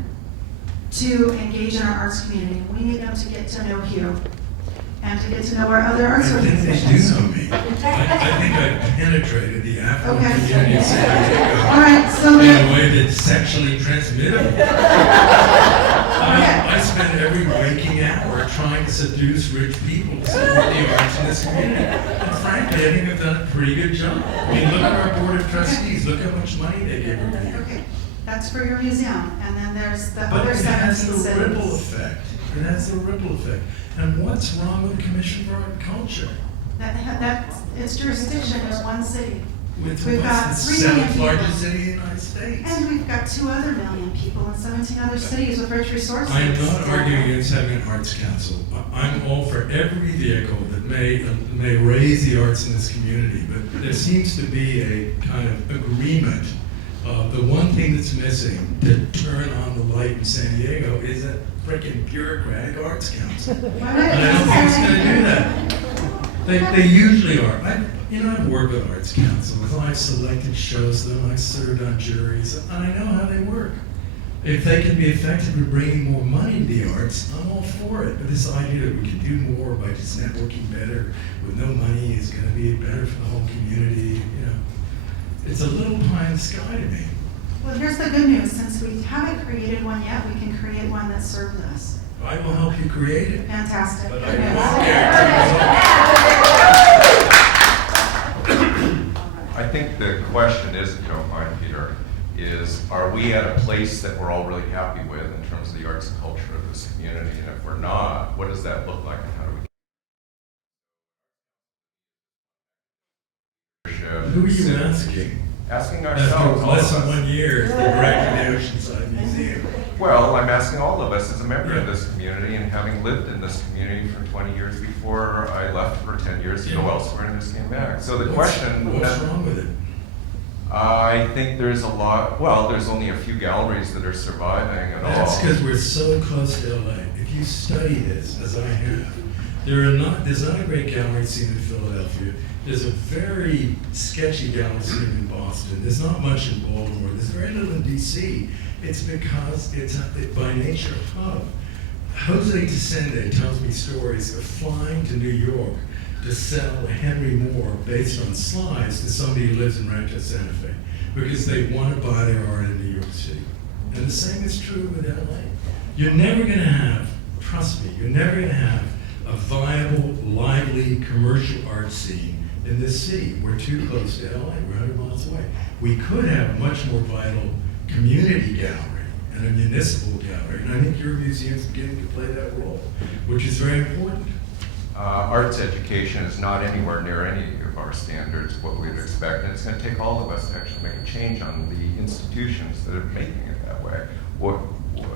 to engage in our arts community. We need them to get to know Hugh and to get to know our other arts I think they do organizations. know me. I think I penetrated the affluent Okay. community of San Diego All right, so in a then, way that's sexually transmittable. I spend every waking hour trying to seduce rich people to support the arts in this community. And frankly, I think I've done a pretty good job. I mean, look at our board of trustees. Look how much money they give every year. okay, that's for your museum, and then there's the But other it 17 has the cities. ripple effect. It has the ripple effect. And what's wrong with the Commission for Art and Culture? Its jurisdiction is one city. With We've got what's the 3 million seventh largest people. city in the United States? And we've got 2 other million people in 17 other cities with rich resources. I am not arguing against having an arts council. I'm all for every vehicle that may raise the arts in this community, but there seems to be a kind of agreement. The one thing that's missing to turn on the light in San Diego is a freaking bureaucratic arts council. And I don't think it's going to do that. They usually are. I've worked with arts councils. I've selected shows for them. I've served on juries, and I know how they work. If they can be effective in bringing more money to the arts, I'm all for it. But this idea that we can do more by just networking better with no money is going to be better for the whole community, it's a little pie in the sky to me. Well, here's the good news. Since we haven't created one yet, we can create one that serves us. I will help you create it. Fantastic. But I Good won't news. guarantee I think the question is, if you don't mind, Peter, is are we at a place that we're all really happy with in terms of the arts and culture of this community? And if we're not, what does that look like and how do we Who are you asking? Asking After ourselves, all less of than us. 1 year as the director of the Oceanside Museum. Well, I'm asking all of us as a member of this community and having lived in this community for 20 years before I left for 10 years to go Yeah. elsewhere and just came back. So the question, What's wrong with it? I think there's a lot, well, there's only a few galleries that are surviving at all. That's because we're so close to LA. If you study this, as I have, there's not a great gallery scene in Philadelphia. There's a very sketchy gallery scene in Boston. There's not much in Baltimore. There's very little in DC. It's because it's by nature a hub. Jose Tessende tells me stories of flying to New York to sell Henry Moore based on slides to somebody who lives in Rancho Santa Fe because they want to buy their art in New York City. And the same is true with LA. You're never going to have, trust me, you're never going to have a viable, lively commercial art scene in this city. We're too close to LA, we're 100 miles away. We could have a much more vital community gallery and a municipal gallery, and I think your museum's beginning to play that role, which is very important. Arts education is not anywhere near any of our standards, what we'd expect, and it's going to take all of us to actually make a change on the institutions that are making it that way.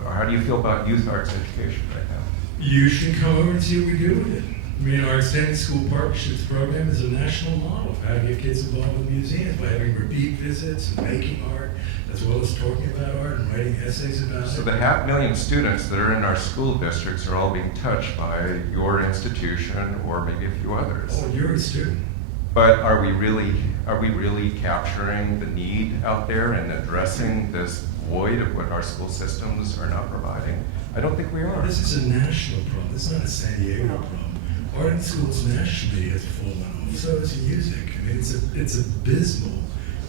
How do you feel about youth arts education right now? You should come over and see what we do with it. I mean, our Extended School Partnerships Program is a national model of how to get kids involved with museums by having repeat visits and making art, as well as talking about art and writing essays about So it. the 500,000 students that are in our school districts are all being touched by your institution or maybe a few others. Oh, you're a student. But are we really capturing the need out there and addressing this void of what our school systems are not providing? I don't think we are. This is a national problem. This is not a San Diego problem. Art in schools nationally has fallen off. So is music. I mean, it's abysmal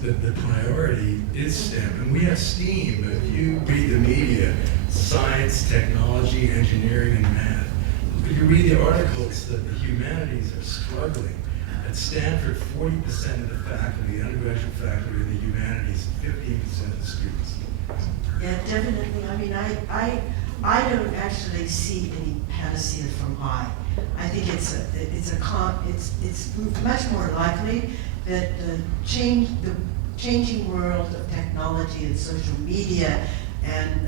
that the priority is STEM. And we have STEAM. If you read the media, science, technology, engineering, and math, if you read the articles that the humanities are struggling. At Stanford, 40% of the faculty, undergraduate faculty in the humanities, 15% of the students. Yeah, definitely. I mean, I don't actually see any panacea from high. I think it's much more likely that the changing world of technology and social media and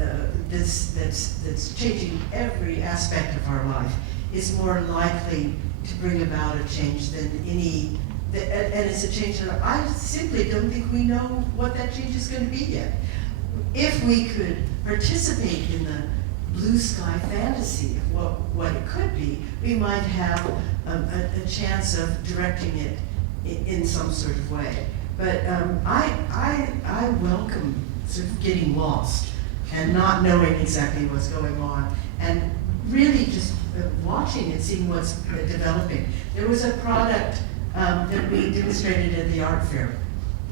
that's changing every aspect of our life is more likely to bring about a change than any. And it's a change that I simply don't think we know what that change is going to be yet. If we could participate in the blue sky fantasy of what it could we might have a chance of directing it in some sort of way. But I welcome sort of getting lost and not knowing exactly what's going on, and really just watching and seeing what's developing. There was a product that we demonstrated at the art fair.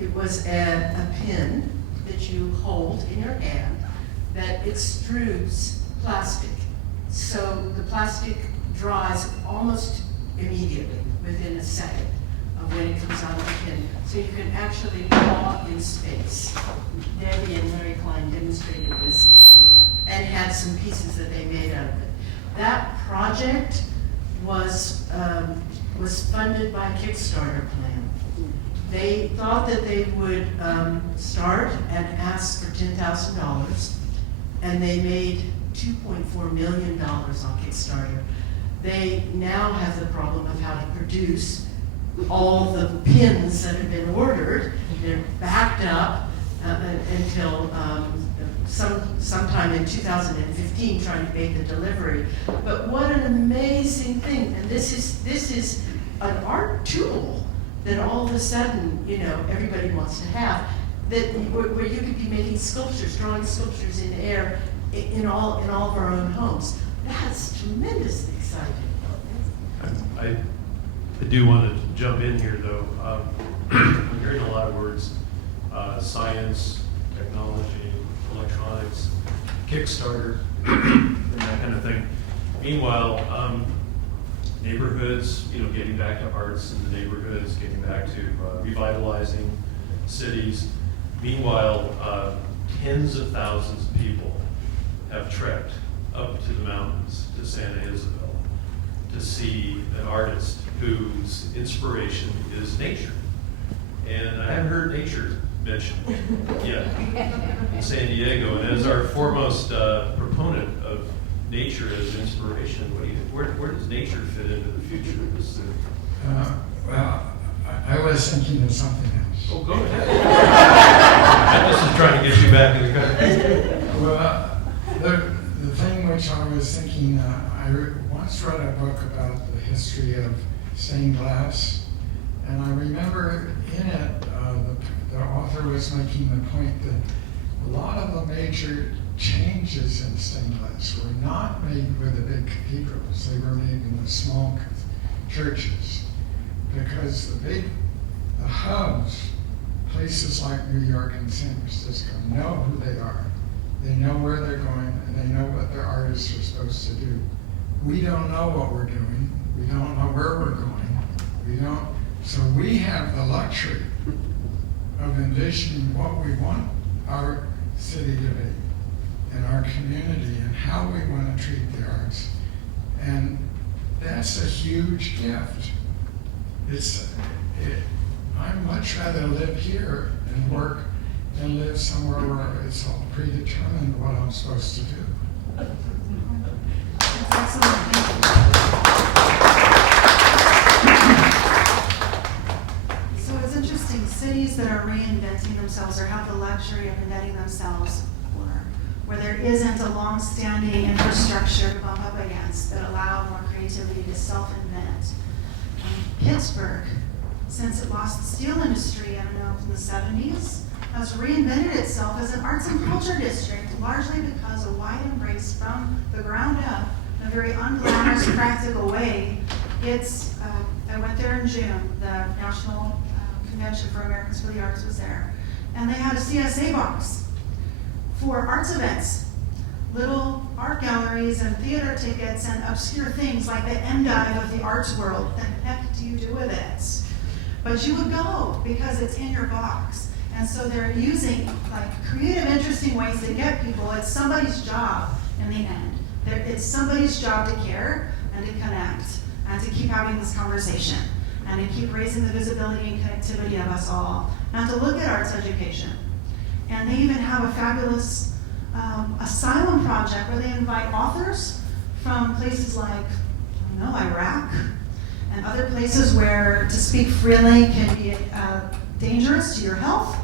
It was a pin that you hold in your hand that extrudes plastic. So the plastic dries almost immediately, within a second of when it comes out of the pin. So you can actually draw in space. Debbie and Larry Klein demonstrated this and had some pieces that they made out of it. That project was funded by a Kickstarter plan. They thought that they would start and ask for $10,000, and they made $2.4 million on Kickstarter. They now have the problem of how to produce all the pins that have been ordered. They're backed up until sometime in 2015, trying to make the delivery. But what an amazing thing! And this is an art tool that all of a sudden, you know, everybody wants to have. That where you could be making sculptures, drawing sculptures in air in all of our own homes. That's tremendously exciting. I do want to jump in here, though. I'm hearing a lot of words, science, technology, electronics, Kickstarter, and that kind of thing. Meanwhile, neighborhoods, you know, getting back to arts in the neighborhoods, getting back to revitalizing cities. Meanwhile, tens of thousands of people have trekked up to the mountains to Santa Isabel to see an artist whose inspiration is nature. And I haven't heard nature mentioned yet in San Diego. And as our foremost proponent of nature as inspiration, where does nature fit into the future of this city? Well, I was thinking of something else. Oh, go ahead. I'm just trying to get you back in the country. Well, the thing which I was thinking, I once read a book about the history of stained glass, and I remember in it, the author was making the point that a lot of the major changes in stained glass were not made with the big cathedrals, they were made in the small churches, because the hubs, places like New York and San Francisco, know who they are. They know where they're going, and they know what their artists are supposed to do. We don't know what we're doing. We don't know where we're going. So we have the luxury of envisioning what we want our city to be, and our community, and how we want to treat the arts. And that's a huge gift. I'd much rather live here and work than live somewhere where it's all predetermined what I'm supposed to do. That's excellent. So it's interesting, cities that are reinventing themselves or have the luxury of inventing themselves, or where there isn't a long-standing infrastructure to bump up against that allow more creativity to self-invent. Pittsburgh, since it lost the steel industry, I don't know, in the 70s, has reinvented itself as an arts and culture district, largely because a wide embrace from the ground up, in a very unglamorous, practical way. I went there in June, the National Convention for Americans for the Arts was there, and they had a CSA box for arts events, little art galleries and theater tickets and obscure things like the endive of the arts world. What the heck do you do with it? But you would go because it's in your box. And so they're using like creative, interesting ways to get people. It's somebody's job in the end. It's somebody's job to care and to connect and to keep having this conversation and to keep raising the visibility and connectivity of us all and to look at arts education. And they even have a fabulous asylum project where they invite authors from places like, I don't know, Iraq and other places where to speak freely can be dangerous to your health.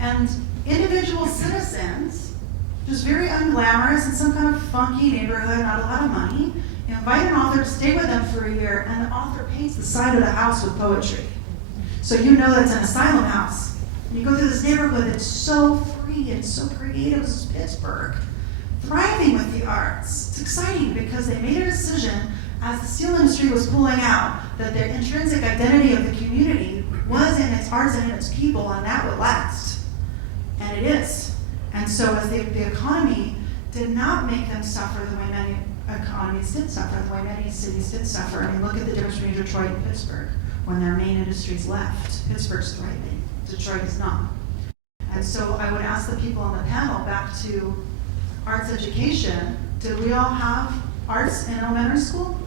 And individual citizens, just very unglamorous in some kind of funky neighborhood, not a lot of money, invite an author to stay with them for a year, and the author paints the side of the house with poetry. So you know that's an asylum house. And you go through this neighborhood that's so free and so creative. This is Pittsburgh, thriving with the arts. It's exciting because they made a decision as the steel industry was pulling out that their intrinsic identity of the community was in its arts and in its people, and that would last. And it is. And so as the economy did not make them suffer the way many economies did suffer, the way many cities did suffer. I mean, look at the difference between Detroit and Pittsburgh. When their main industries left, Pittsburgh's thriving, Detroit is not. And so I would ask the people on the panel, back to arts education, did we all have arts in elementary school?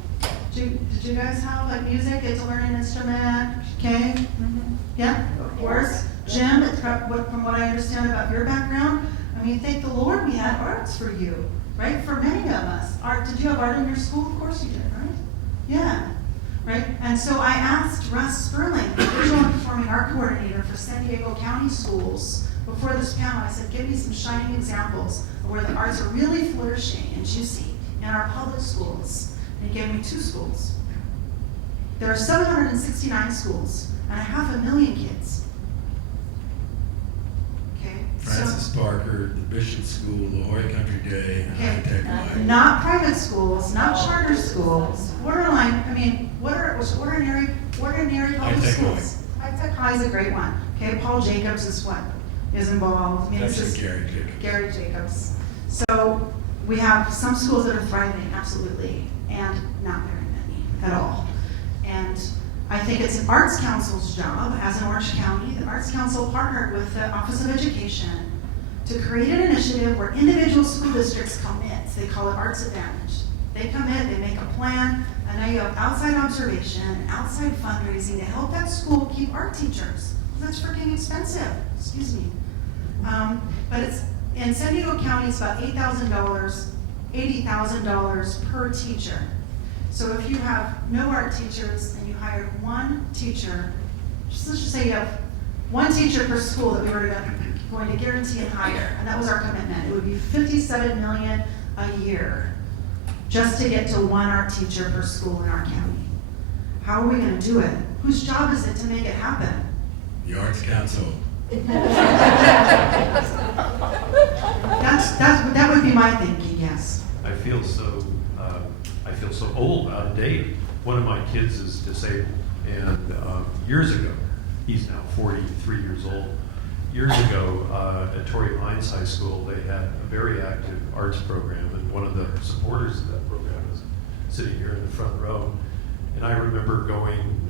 Did you guys have like music, get to learn an instrument? Okay? Mm-hmm. Yeah? Of course. Jim, from what I understand about your background, I mean, thank the Lord we had arts for you, right? For many of us. Art, did you have art in your school? Of course you did, right? Yeah. Right? And so I asked Russ Sperling, the visual and performing art coordinator for San Diego County Schools, before this panel, I said, give me some shining examples of where the arts are really flourishing and juicy in our public schools. And he gave me 2 schools. There are 769 schools and 500,000 kids. Okay? Francis Parker, the Bishop School, La Jolla Country Day, and High Tech Life. Not private schools, not charter schools, borderline, I mean, what's ordinary public High-Tech schools? High-Tech High is a great one. Okay, Paul Jacobs is involved. I mean, That's this is Gary Jacobs. Gary Jacobs. So we have some schools that are thriving, absolutely, and not very many at all. And I think it's an Arts Council's job, as in Orange County, the Arts Council partnered with the Office of Education to create an initiative where individual school districts commit. They call it Arts Advantage. They commit, they make a plan, and now you have outside observation, outside fundraising to help that school keep art teachers. That's freaking expensive, excuse me. But it's in San Diego County, it's about $8,000, $80,000 per teacher. So if you have no art teachers and you hired 1 teacher, let's just say you have 1 teacher per school that we were going to guarantee and hire, and that was our commitment. It would be $57 million a year just to get to 1 art teacher per school in our county. How are we going to do it? Whose job is it to make it happen? The Arts Council. That would be my thinking, yes. I feel so old, out of date. One of my kids is disabled, and years ago, he's now 43 years old. Years ago, at Torrey Pines High School, they had a very active arts program, and one of the supporters of that program is sitting here in the front row. And I remember going,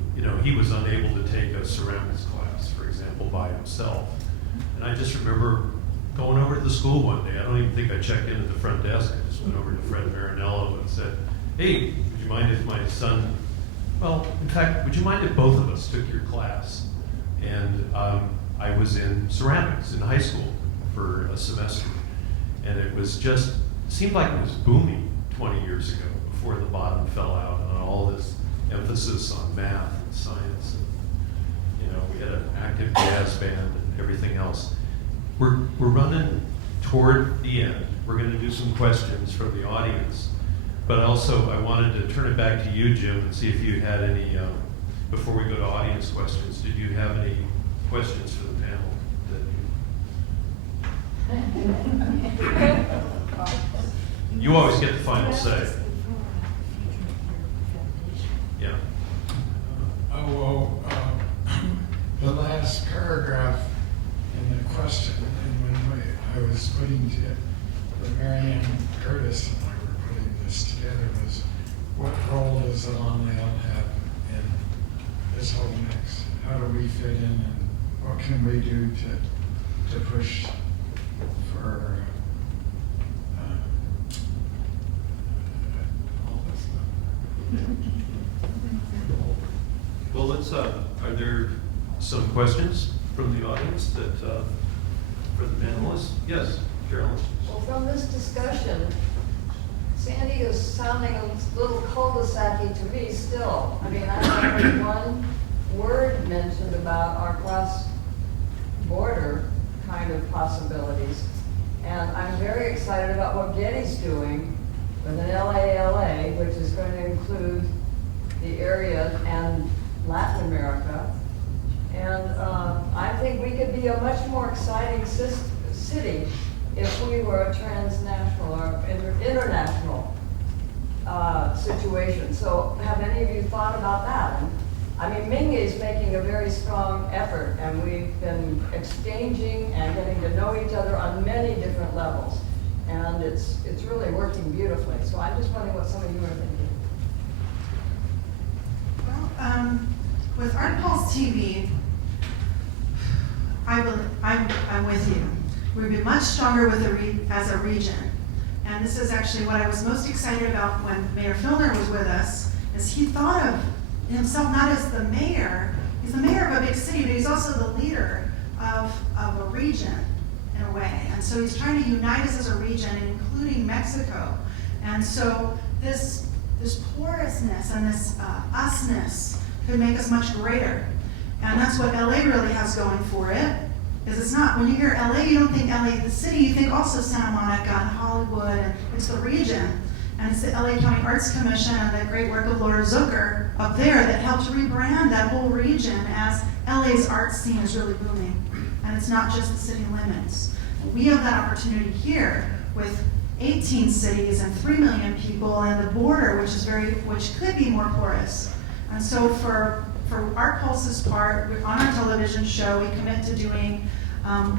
he was unable to take a ceramics class, for example, by himself. And I just remember going over to the school one day. I don't even think I checked in at the front desk. I just went over to Fred Marinello and said, hey, would you mind if my son, in fact, would you mind if both of us took your class? And I was in ceramics in high school for a semester. And it seemed like it was booming 20 years ago before the bottom fell out on all this emphasis on math and science. And, we had an active jazz band and everything else. We're running toward the end. We're going to do some questions from the audience. But also, I wanted to turn it back to you, Jim, and see if you had any, before we go to audience questions, did you have any questions for the panel? You always get the final say. Yeah. The last paragraph in the question, and when I was putting when Marianne Curtis and I were putting this together, was what role does Ilan-Lael have in this whole mix? How do we fit in, and what can we do to push for all this stuff? Well, are there some questions from the audience that, for the panelists? Yes, Carolyn. Well, from this discussion, Sandy is sounding a little cul-de-sac-y to me still. I mean, I haven't heard one word mentioned about our cross-border kind of possibilities. And I'm very excited about what Getty's doing with an LA, which is going to include the area and Latin America. And I think we could be a much more exciting city if we were a transnational or international situation. So have any of you thought about that? And, I mean, Ming is making a very strong effort, and we've been exchanging and getting to know each other on many different levels. And it's really working beautifully. So I'm just wondering what some of you are thinking. Well, with Art Pulse TV, I'm with you. We'd be much stronger as a region. And this is actually what I was most excited about when Mayor Filner was with us, is he thought of himself not as the mayor, he's the mayor of a big city, but he's also the leader of a region in a way. And so he's trying to unite us as a region, including Mexico. And so this porousness and this usness could make us much greater. And that's what LA really has going for it. Is it's not, when you hear LA, you don't think LA the city, you think also Santa Monica and Hollywood, and it's the region. And it's the LA County Arts Commission and the great work of Laura Zucker up there that helped rebrand that whole region as LA's art scene is really booming. And it's not just the city limits. We have that opportunity here with 18 cities and 3 million people and the border, which could be more porous. And so for Art Pulse's part, on our television show, we commit to doing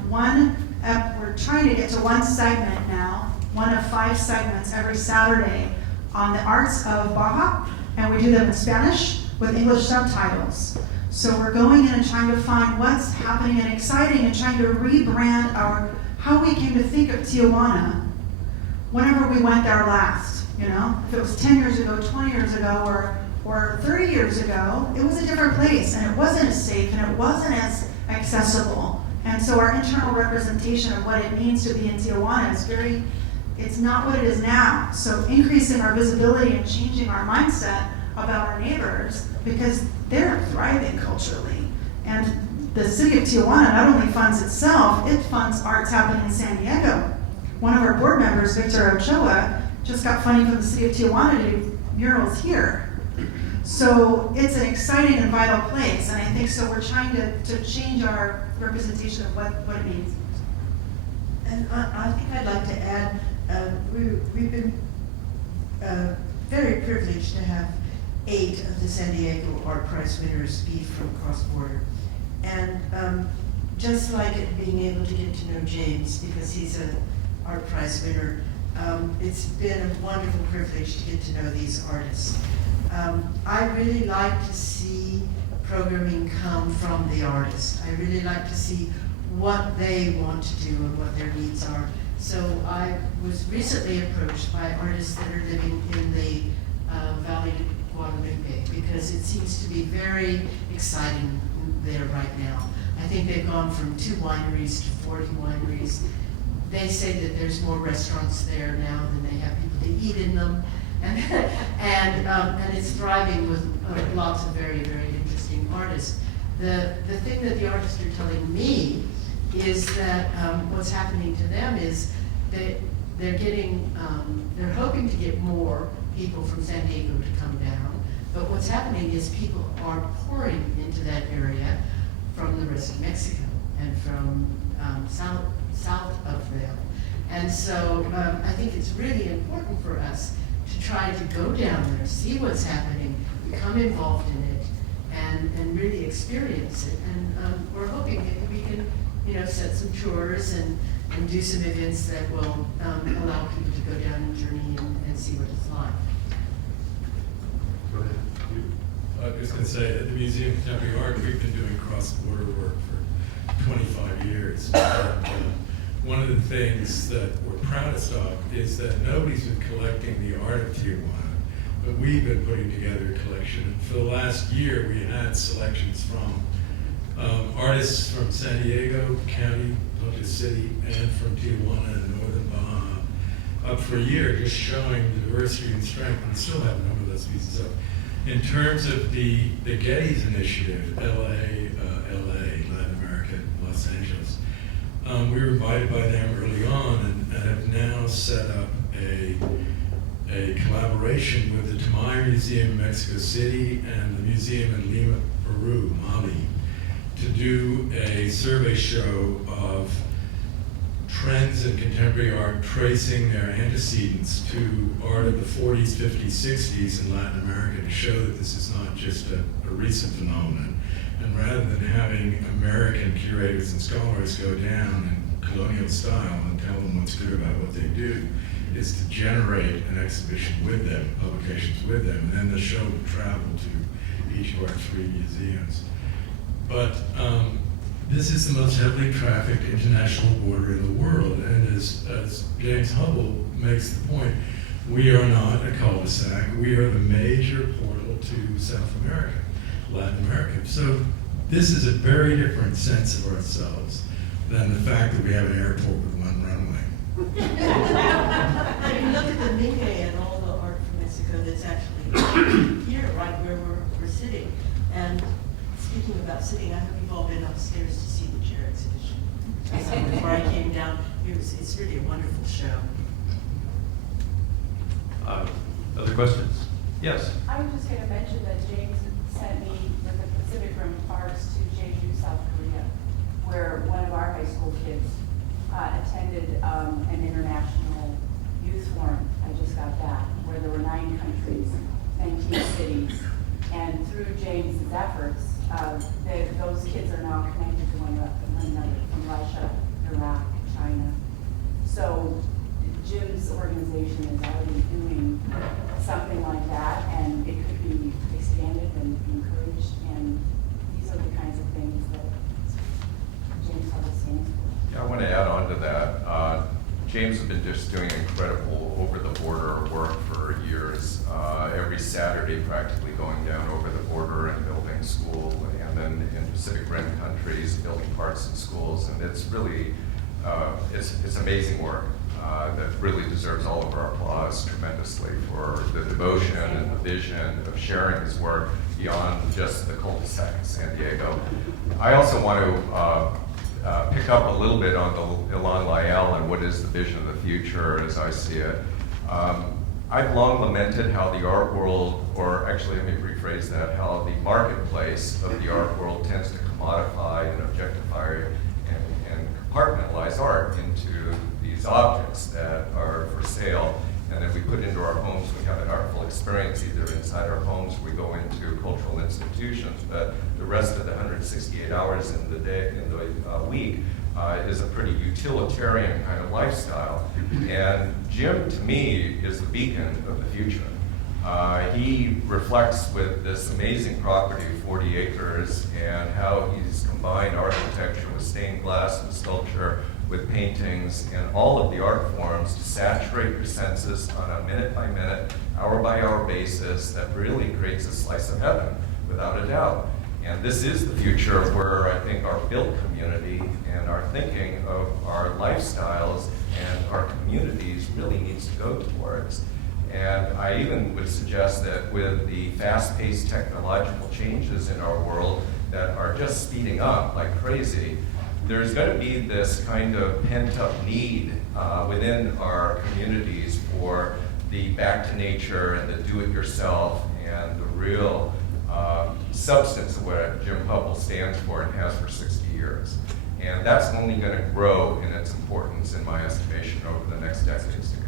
we're trying to get to one segment now, one of 5 segments every Saturday on the arts of Baja, and we do them in Spanish with English subtitles. So we're going in and trying to find what's happening and exciting and trying to rebrand how we came to think of Tijuana whenever we went there last, you know? If it was 10 years ago, 20 years ago, or 30 years ago, it was a different place, and it wasn't as safe, and it wasn't as accessible. And so our internal representation of what it means to be in Tijuana is it's not what it is now. So increasing our visibility and changing our mindset about our neighbors, because they're thriving culturally. And the city of Tijuana not only funds itself, it funds arts happening in San Diego. One of our board members, Victor Ochoa, just got funding from the city of Tijuana to do murals here. So it's an exciting and vital place, and I think so we're trying to change our representation of what it means. And I think I'd like to add, we've been very privileged to have 8 of the San Diego Art Prize winners be from cross-border. And just like it being able to get to know James, because he's an Art Prize winner, it's been a wonderful privilege to get to know these artists. I really like to see programming come from the artists. I really like to see what they want to do and what their needs are. So I was recently approached by artists that are living in the Valley de Guadalupe, because it seems to be very exciting there right now. I think they've gone from 2 wineries to 40 wineries. They say that there's more restaurants there now than they have people to eat in them. And it's thriving with lots of very, very interesting artists. The thing that the artists are telling me is that what's happening to them is that they're hoping to get more people from San Diego to come down, but what's happening is people are pouring into that area from the rest of Mexico and from south of them. And so I think it's really important for us to try to go down there, see what's happening, become involved in it, and really experience it. And we're hoping that we can, set some tours and do some events that will allow people to go down and journey and see what it's like. Go ahead. You? I was going to say, at the Museum of Contemporary Art, we've been doing cross-border work for 25 years. And, one of the things that we're proudest of is that nobody's been collecting the art of Tijuana, but we've been putting together a collection. And for the last year, we had selections from artists from San Diego County, Ocho City, and from Tijuana and Northern Baja up for a year, just showing the diversity and strength, and we still have a number of those pieces up. In terms of the Getty's initiative, LA, Latin America, Los Angeles, we were invited by them early on and have now set up a collaboration with the Tamaya Museum in Mexico City and the museum in Lima, Peru, Mali, to do a survey show of trends in contemporary art tracing their antecedents to art of the 40s, 50s, 60s in Latin America, to show that this is not just a recent phenomenon. And rather than having American curators and scholars go down in colonial style and tell them what's good about what they do, is to generate an exhibition with them, publications with them, and then the show would travel to each of our 3 museums. But this is the most heavily trafficked international border in the world, and as James Hubble makes the point, we are not a cul-de-sac, we are the major portal to South America, Latin America. So this is a very different sense of ourselves than the fact that we have an airport with 1 runway. If you look at the Mingue and all the art from Mexico that's actually here, right where we're sitting. And speaking about sitting, I hope you've all been upstairs to see the chair exhibition. So before I came down, it's really a wonderful show. Other questions? Yes. I was just going to mention that James sent me with the Pacific Rim Parks to Jeju, South Korea, where one of our high school kids attended an international youth forum. I just got that, where there were 9 countries, 19 cities, and through James's efforts, those kids are now connected to one another from Russia, Iraq, China. So Jim's organization is already doing something like that, and it could be expanded and encouraged, and these are the kinds of things that James Hubble stands for. Yeah, I want to add on to that. James has been just doing incredible over-the-border work for years. Every Saturday, practically going down over the border and building school, and then in Pacific Rim countries, building parks and schools. And it's really, it's amazing work that really deserves all of our applause tremendously for the devotion and the vision of sharing his work beyond just the cul-de-sac in San Diego. I also want to pick up a little bit on the Ilan-Lael and what is the vision of the future as I see it. I've long lamented how the art world, or actually let me rephrase that, how the marketplace of the art world tends to commodify and objectify and compartmentalize art into these objects that are for sale, and then we put into our homes. We have an artful experience either inside our homes, or we go into cultural institutions, but the rest of the 168 hours in the day, in the week, is a pretty utilitarian kind of lifestyle. And Jim, to me, is the beacon of the future. He reflects with this amazing property, 40 acres, and how he's combined architecture with stained glass and sculpture, with paintings and all of the art forms to saturate your senses on a minute-by-minute, hour-by-hour basis that really creates a slice of heaven, without a doubt. And this is the future of where I think our built community and our thinking of our lifestyles and our communities really needs to go towards. And I even would suggest that with the fast-paced technological changes in our world that are just speeding up like crazy, there's going to be this kind of pent-up need within our communities for the back to nature and the do-it-yourself and the real substance of what Jim Hubble stands for and has for 60 years. And that's only going to grow in its importance, in my estimation, over the next decades to come.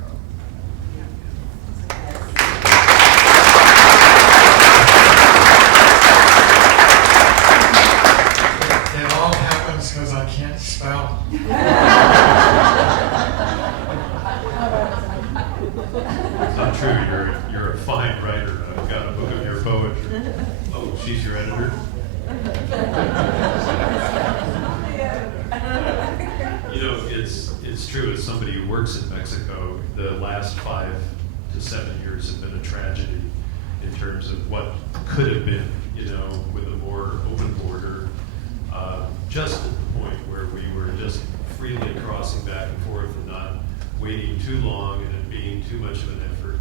It all happens because I can't spell. It's not true. You're a fine writer. I've got a book of your poetry. Oh, she's your editor? You know, it's true. As somebody who works in Mexico, the last 5 to 7 years have been a tragedy in terms of what could have been, you know, with a more open border, just at the point where we were just freely crossing back and forth and not waiting too long and it being too much of an effort,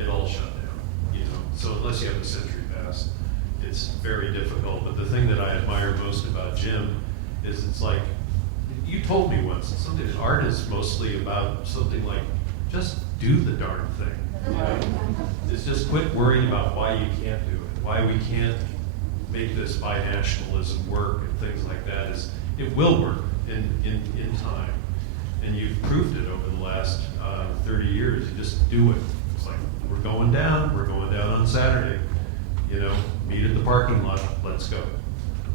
it all shut down, you know. So unless you have a century pass, it's very difficult. But the thing that I admire most about Jim is it's like, you told me once, something art is mostly about something like just do the darn thing. You know? It's just quit worrying about why you can't do it, why we can't make this binationalism work and things like that. It will work in time. And you've proved it over the last 30 years. You just do it. It's like, we're going down on Saturday. You know, meet at the parking lot, let's go.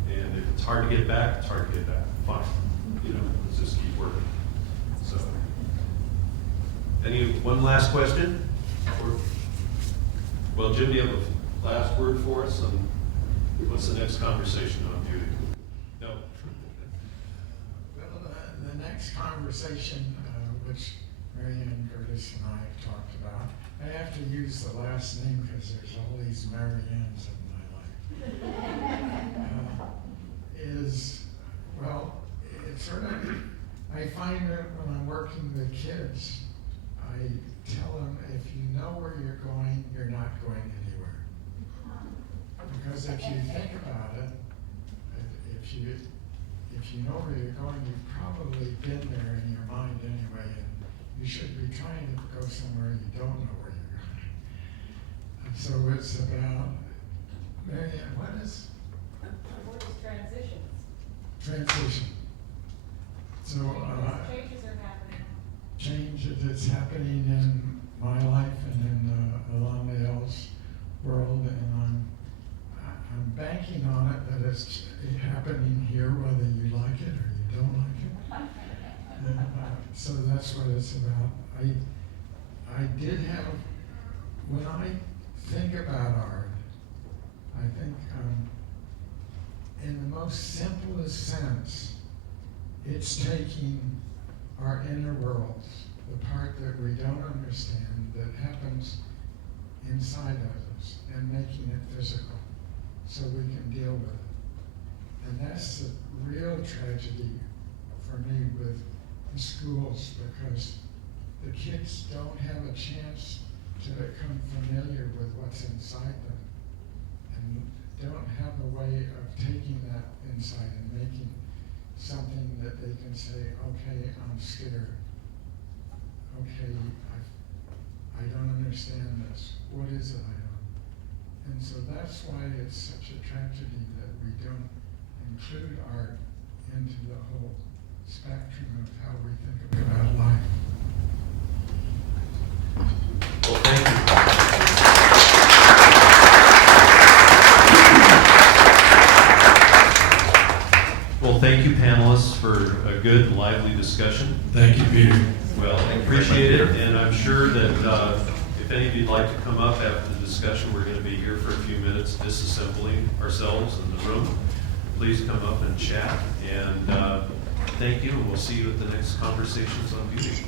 And if it's hard to get back, it's hard to get back. Fine. You know, let's just keep working. So, one last question? Well, Jim, do you have a last word for us on what's the next conversation on beauty? No. Well, the next conversation, which Mary Ann Curtis and I have talked about, I have to use the last name because there's all these Mary Anns in my life. It's sort of, I find that when I'm working with kids, I tell them, if you know where you're going, you're not going anywhere. Because if you think about it, if you know where you're going, you've probably been there in your mind anyway, and you should be trying to go somewhere you don't know where you're going. And so it's about, Mary Ann, what is transitions? transition? So Changes are happening. change that's happening in my life and in Ilan-Lael's world, and I'm banking on it that it's happening here, whether you like it or you don't like it. And, so that's what it's about. I did have, when I think about art, I think in the most simplest sense, it's taking our inner worlds, the part that we don't understand that happens inside of us, and making it physical so we can deal with it. And that's the real tragedy for me with the schools, because the kids don't have a chance to become familiar with what's inside them, and don't have a way of taking that insight and making something that they can say, okay, I'm scared. Okay, I don't understand this. What is it I don't? And so that's why it's such a tragedy that we don't include art into the whole spectrum of how we think about life. Well, thank you. Well, thank you, panelists, for a good, lively discussion. Thank you, Peter. Well, I appreciate it, and I'm sure that if any of you'd like to come up after the discussion, we're going to be here for a few minutes disassembling ourselves in the room. Please come up and chat, and thank you, and we'll see you at the next Conversations on Beauty.